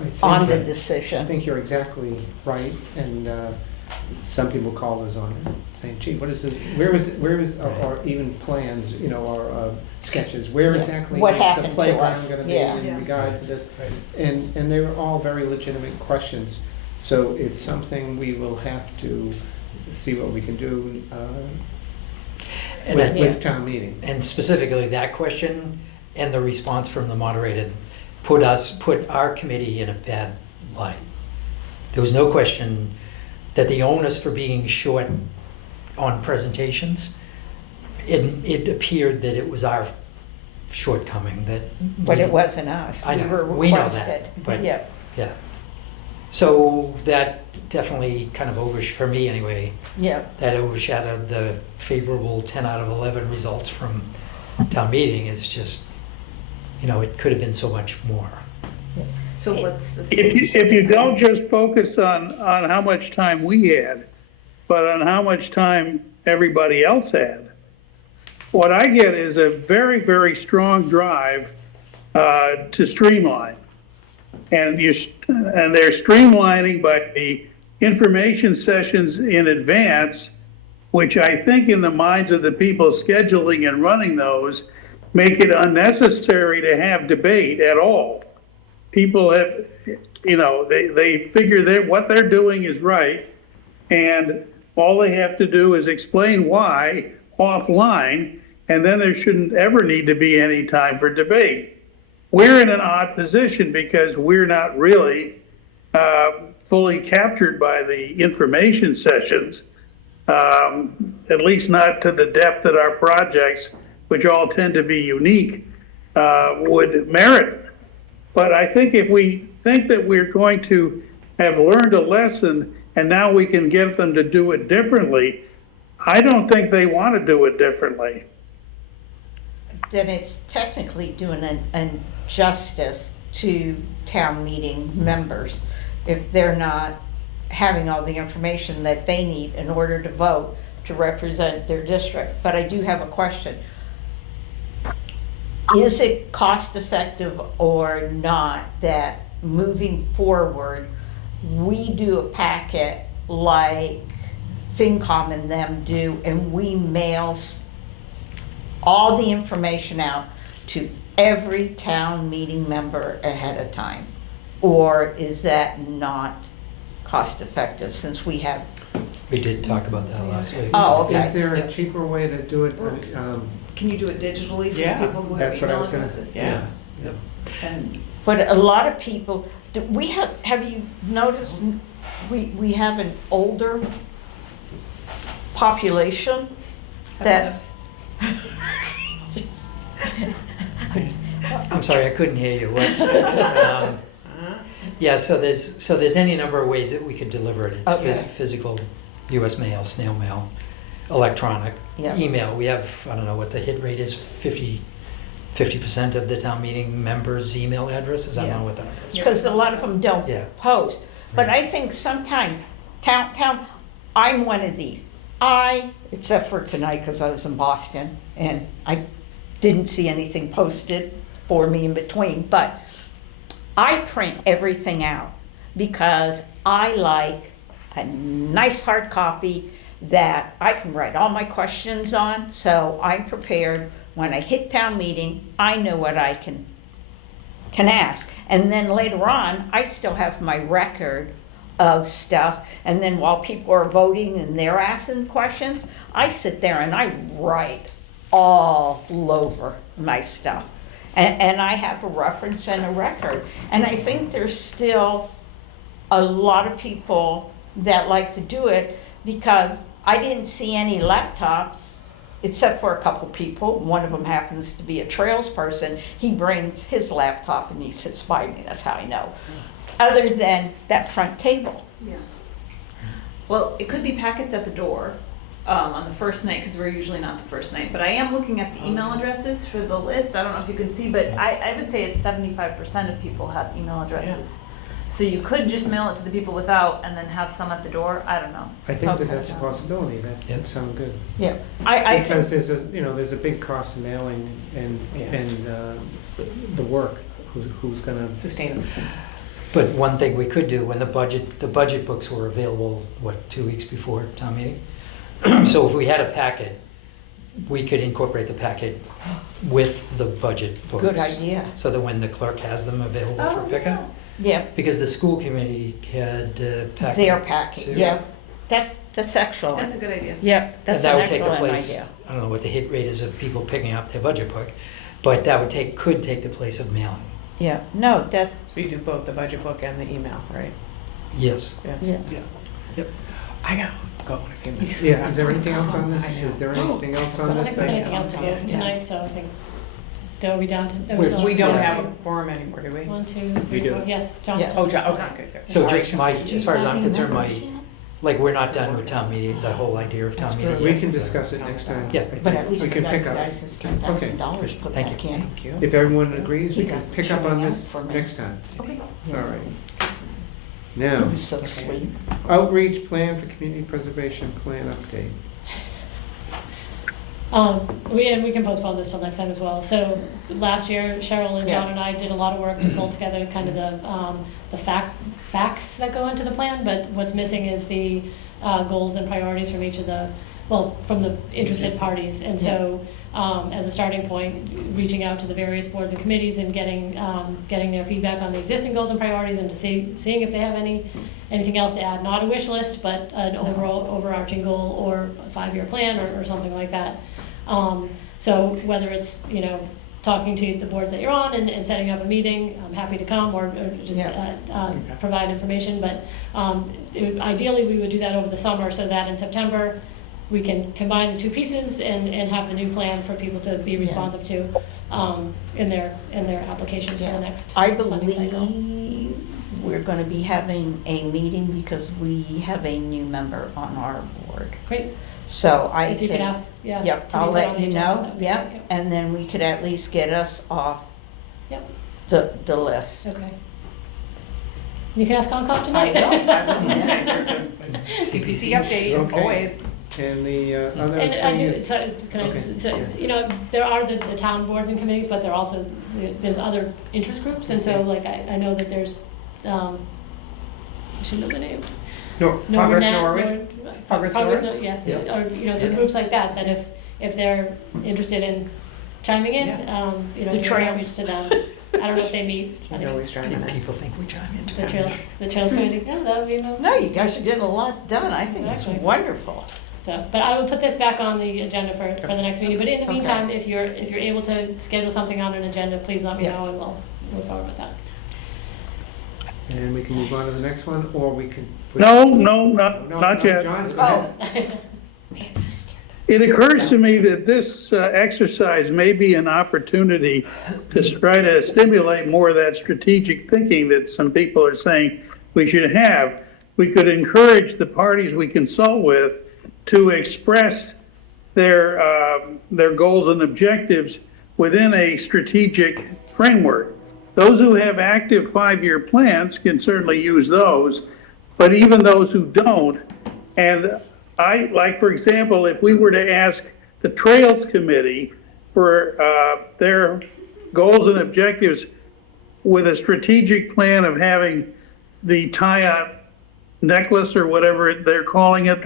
I think on the that- I decision. think you're exactly right, and some people call us on it, saying, gee, what is it, where is, or even plans, you know, or sketches, where Yeah. exactly What is the happened to playground us? gonna be Yeah. in Yeah. regard to this? And they were all very legitimate questions, so it's something we will have to see what we can do And with town meeting. And specifically that question and the response from the moderator put our committee in a bad light. There was no question that the onus for being short on presentations, it appeared that it was our shortcoming, that. But we- it wasn't us. I know, We were we know requested. that, but- Yeah, Yeah. So that definitely kind of for me anyway, yeah. that overshadowed the favorable 10 out of 11 results from town meeting. It's just, you know, it could have been so much more. So what's the If you don't just focus on how much time we had, but on how much time everybody else had, what I get is a very, very strong drive to streamline. And they're streamlining by the information sessions in advance, which I think in the minds of the people scheduling and running those, make it unnecessary to have debate at all. People have, you know, they figure that what they're doing is right, and all they have to do is explain why offline, and then there shouldn't ever need to be any time for debate. We're in an odd position because we're not really fully captured by the information sessions, at least not to the depth that our projects, which all tend to be unique, would merit. But I think if we think that we're going to have learned a lesson and now we can get them to do it differently, I don't think they want to do it differently. Then it's technically doing an injustice to town meeting members if they're not having all the information that they need in order to vote to represent their district. But I do have a question. Is it cost effective or not that moving forward, we do a packet like FinCom and them do, and we mail all the information out to every town meeting member ahead of time? Or is that not cost effective since we have, We did talk about that last week. Oh, okay. Is there a Yeah. cheaper way to do it? Can you do it digitally for Yeah, people who have That's what I email was gonna, addresses? Yeah. And but a lot of people, have you noticed, we have an older population that. I'm sorry, I couldn't hear you. What? Yeah, so there's any number of ways that we could deliver it. It's Okay. physical, US mail, snail mail, electronic, Yeah. email. We have, I don't know what the hit rate is, 50% of the town meeting members' email addresses. I don't know what that is. Because a lot of them don't Yeah. post. But I think sometimes, I'm one of these. Except for tonight, because I was in Boston, and I didn't see anything posted for me in between, but I print everything out because I like a nice hard copy that I can write all my questions on, so I'm prepared. When I hit town meeting, I know what I can ask. And then later on, I still have my record of stuff. And then while people are voting and they're asking questions, I sit there and I write all over my stuff. And I have a reference and a record. And I think there's still a lot of people that like to do it because I didn't see any laptops except for a couple people. One of them happens to be a Trails person. He brings his laptop and he sits by me. That's how I know. Other than that front table. Yeah. Well, it could be packets at the door on the first night, because we're usually not the first night. But I am looking at the email addresses for the list. I don't know if you can see, but I would say it's 75% of people have email addresses. So you could just mail it to the people without and then have some at the door. I don't know. I think Okay. that that's a possibility. That sounds good. Yeah. I think, Because there's a big cost of mailing and the work. Who's gonna Sustainable. But one thing we could do, when the budget books were available, 2 weeks before town meeting? So if we had a packet, we could incorporate the packet with the budget books. good idea. So that when the clerk has them available for pickup. Yeah, Because the school committee had packet. their packet, too. yeah. That's excellent. That's a good idea. Yeah, that's And that an would take the excellent place, idea. I don't know what the hit rate is of people picking up their budget book, but that could take the place of mailing. Yeah, no, that, So you do both the budget book and the email, right? Yes. yeah. I gotta go in a few minutes. Yeah, is there anything else on this? I know. Is there anything else I on don't this think there's thing? anything else to go Yeah. tonight, so I think, are we down to? We don't Yeah. have a quorum anymore, do we? 1, 2, 3, do. 4, yes, John's. Yes. Oh, okay, good, good. So Sorry. just as far as I'm concerned, we're not done with town meeting, the whole idea of town That's meeting. really- We yet, can so- discuss it next time. Yeah. I think. But at least We we can got pick you up. guys this $10,000 put Thank back you. in. Thank you. If everyone agrees, we You can got pick up on showing this up for me. next time. Okay. All right. It Now, was so sweet. outreach plan for community preservation plan update. We can postpone this till next time as well. So last year, Cheryl and John and I did a lot of work to pull together kind of the facts that go into the plan, but what's missing is the goals and priorities from each of from the interested parties. And so, as a starting point, reaching out to the various boards and committees and getting their feedback on the existing goals and priorities, and to seeing if they have anything else to add. Not a wish list, but an overall overarching goal or a 5-year plan or something like that. So whether it's, talking to the boards that you're on and setting up a meeting, I'm happy to come or just provide information. But ideally, we would do that over the summer so that in September, we can combine the two pieces and have the new plan for people to be responsive to in their applications for the next I funding cycle. believe we're gonna be having a meeting because we have a new member on our board. Great. So I If you could can, ask, yeah. yep, to be I'll put let on the you agenda, know, that'd be yep. great, And then we could at least get us off Yep. the list. Okay. You can ask Concom I tonight. will, I will. There's a CPC update, Okay. always. And the other And I thing do, is, so, can I Okay, just, so, yeah. there are the town boards and committees, but there are also, there's other interest groups, and so like, I know that there's, I should know the names. no, Progress Nat- Norwood? Progress Progress, Norwood? Yes, Yeah. or, some Yeah. groups like that, if they're interested in chiming in. Yeah. You know, The doing trails. outreach to them. I don't know if they meet. I He's think always trying to. People think we chime in too the much. trails committee. Yeah, that would be no. No, you guys are getting a lot done. I think it's Exactly. wonderful. So, but I will put this back on the agenda for the next meeting. But in the Okay. meantime, if you're able to schedule something on an agenda, please let me Yeah. know and we'll move forward with that. And we can move on to the next one, or we can. put- No, No, not yet. John, go ahead. It occurs to me that this exercise may be an opportunity to try to stimulate more of that strategic thinking that some people are saying we should have. We could encourage the parties we consult with to express their goals and objectives within a strategic framework. Those who have active 5-year plans can certainly use those, but even those who don't, and like, for example, if we were to ask the Trails Committee for their goals and objectives with a strategic plan of having the tie-out necklace or whatever they're calling it,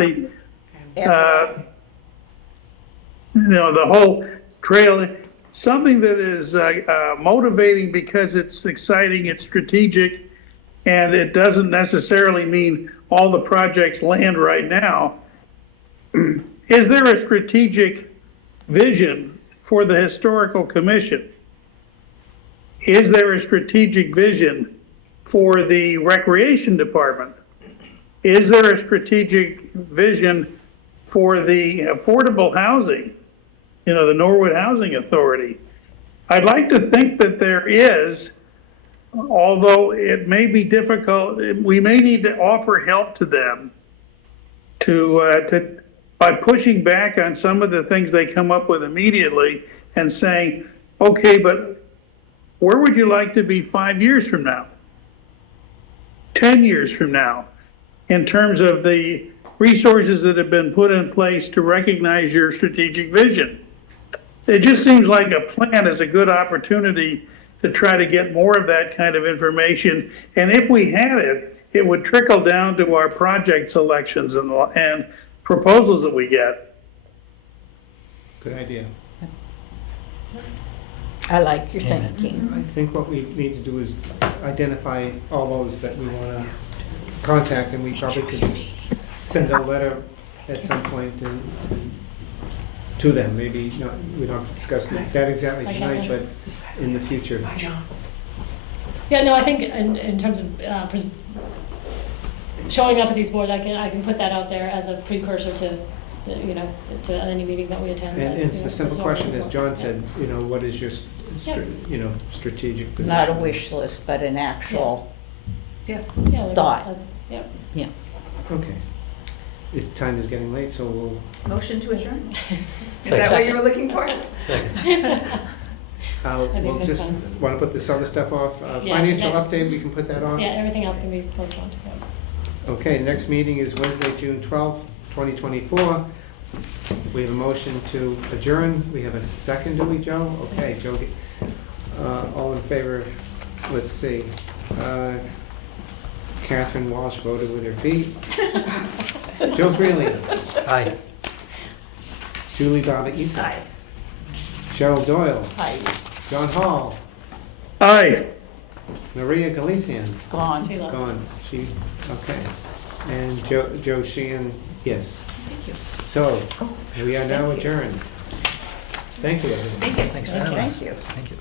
the whole trail, something that is motivating because it's exciting, it's strategic, and it doesn't necessarily mean all the projects land right now. Is there a strategic vision for the Historical Commission? Is there a strategic vision for the Recreation Department? Is there a strategic vision for the affordable housing, the Norwood Housing Authority? I'd like to think that there is, although it may be difficult. We may need to offer help to them by pushing back on some of the things they come up with immediately and saying, okay, but where would you like to be 5 years from now? 10 years from now, in terms of the resources that have been put in place to recognize your strategic vision. It just seems like a plan is a good opportunity to try to get more of that kind of information. And if we had it, it would trickle down to our project selections and proposals that we get. Good idea. I like your Amen. thinking. I think what we need to do is identify all those that we want to contact, and we probably could send a letter at some point to them. Maybe not, we don't discuss that exactly tonight, but in the future. Yeah, no, I think in terms of showing up at these boards, I can put that out there as a precursor to any meeting that we attend. And it's the simple question, as John said, what is your, strategic position? Not a wish list, but an actual Yeah. Yeah, like thought. yeah. Okay. Time is getting late, so we'll, Motion to adjourn? Is Second. that what you were looking for? Second. think we'll that's just, fine. want to put this other stuff off? Yeah, Financial that- update, we can put that on? Yeah, everything else can be postponed. Yeah. Okay, next meeting is Wednesday, June 12th, 2024. We have a motion to adjourn. We have a second, do we, Joe? Okay, Joe, all in favor, let's see. Catherine Walsh voted with her feet. Joe Greeley, Aye. Julie Baba Isa, Aye. Cheryl Doyle, Hi, John Hall, Aye. Maria Galician, gone. She left. gone. She, okay. And Joe Sheehan, yes. Thank you. So, we are now adjourned. Thank you, everyone. Thanks for having us. Thank you. Thank you.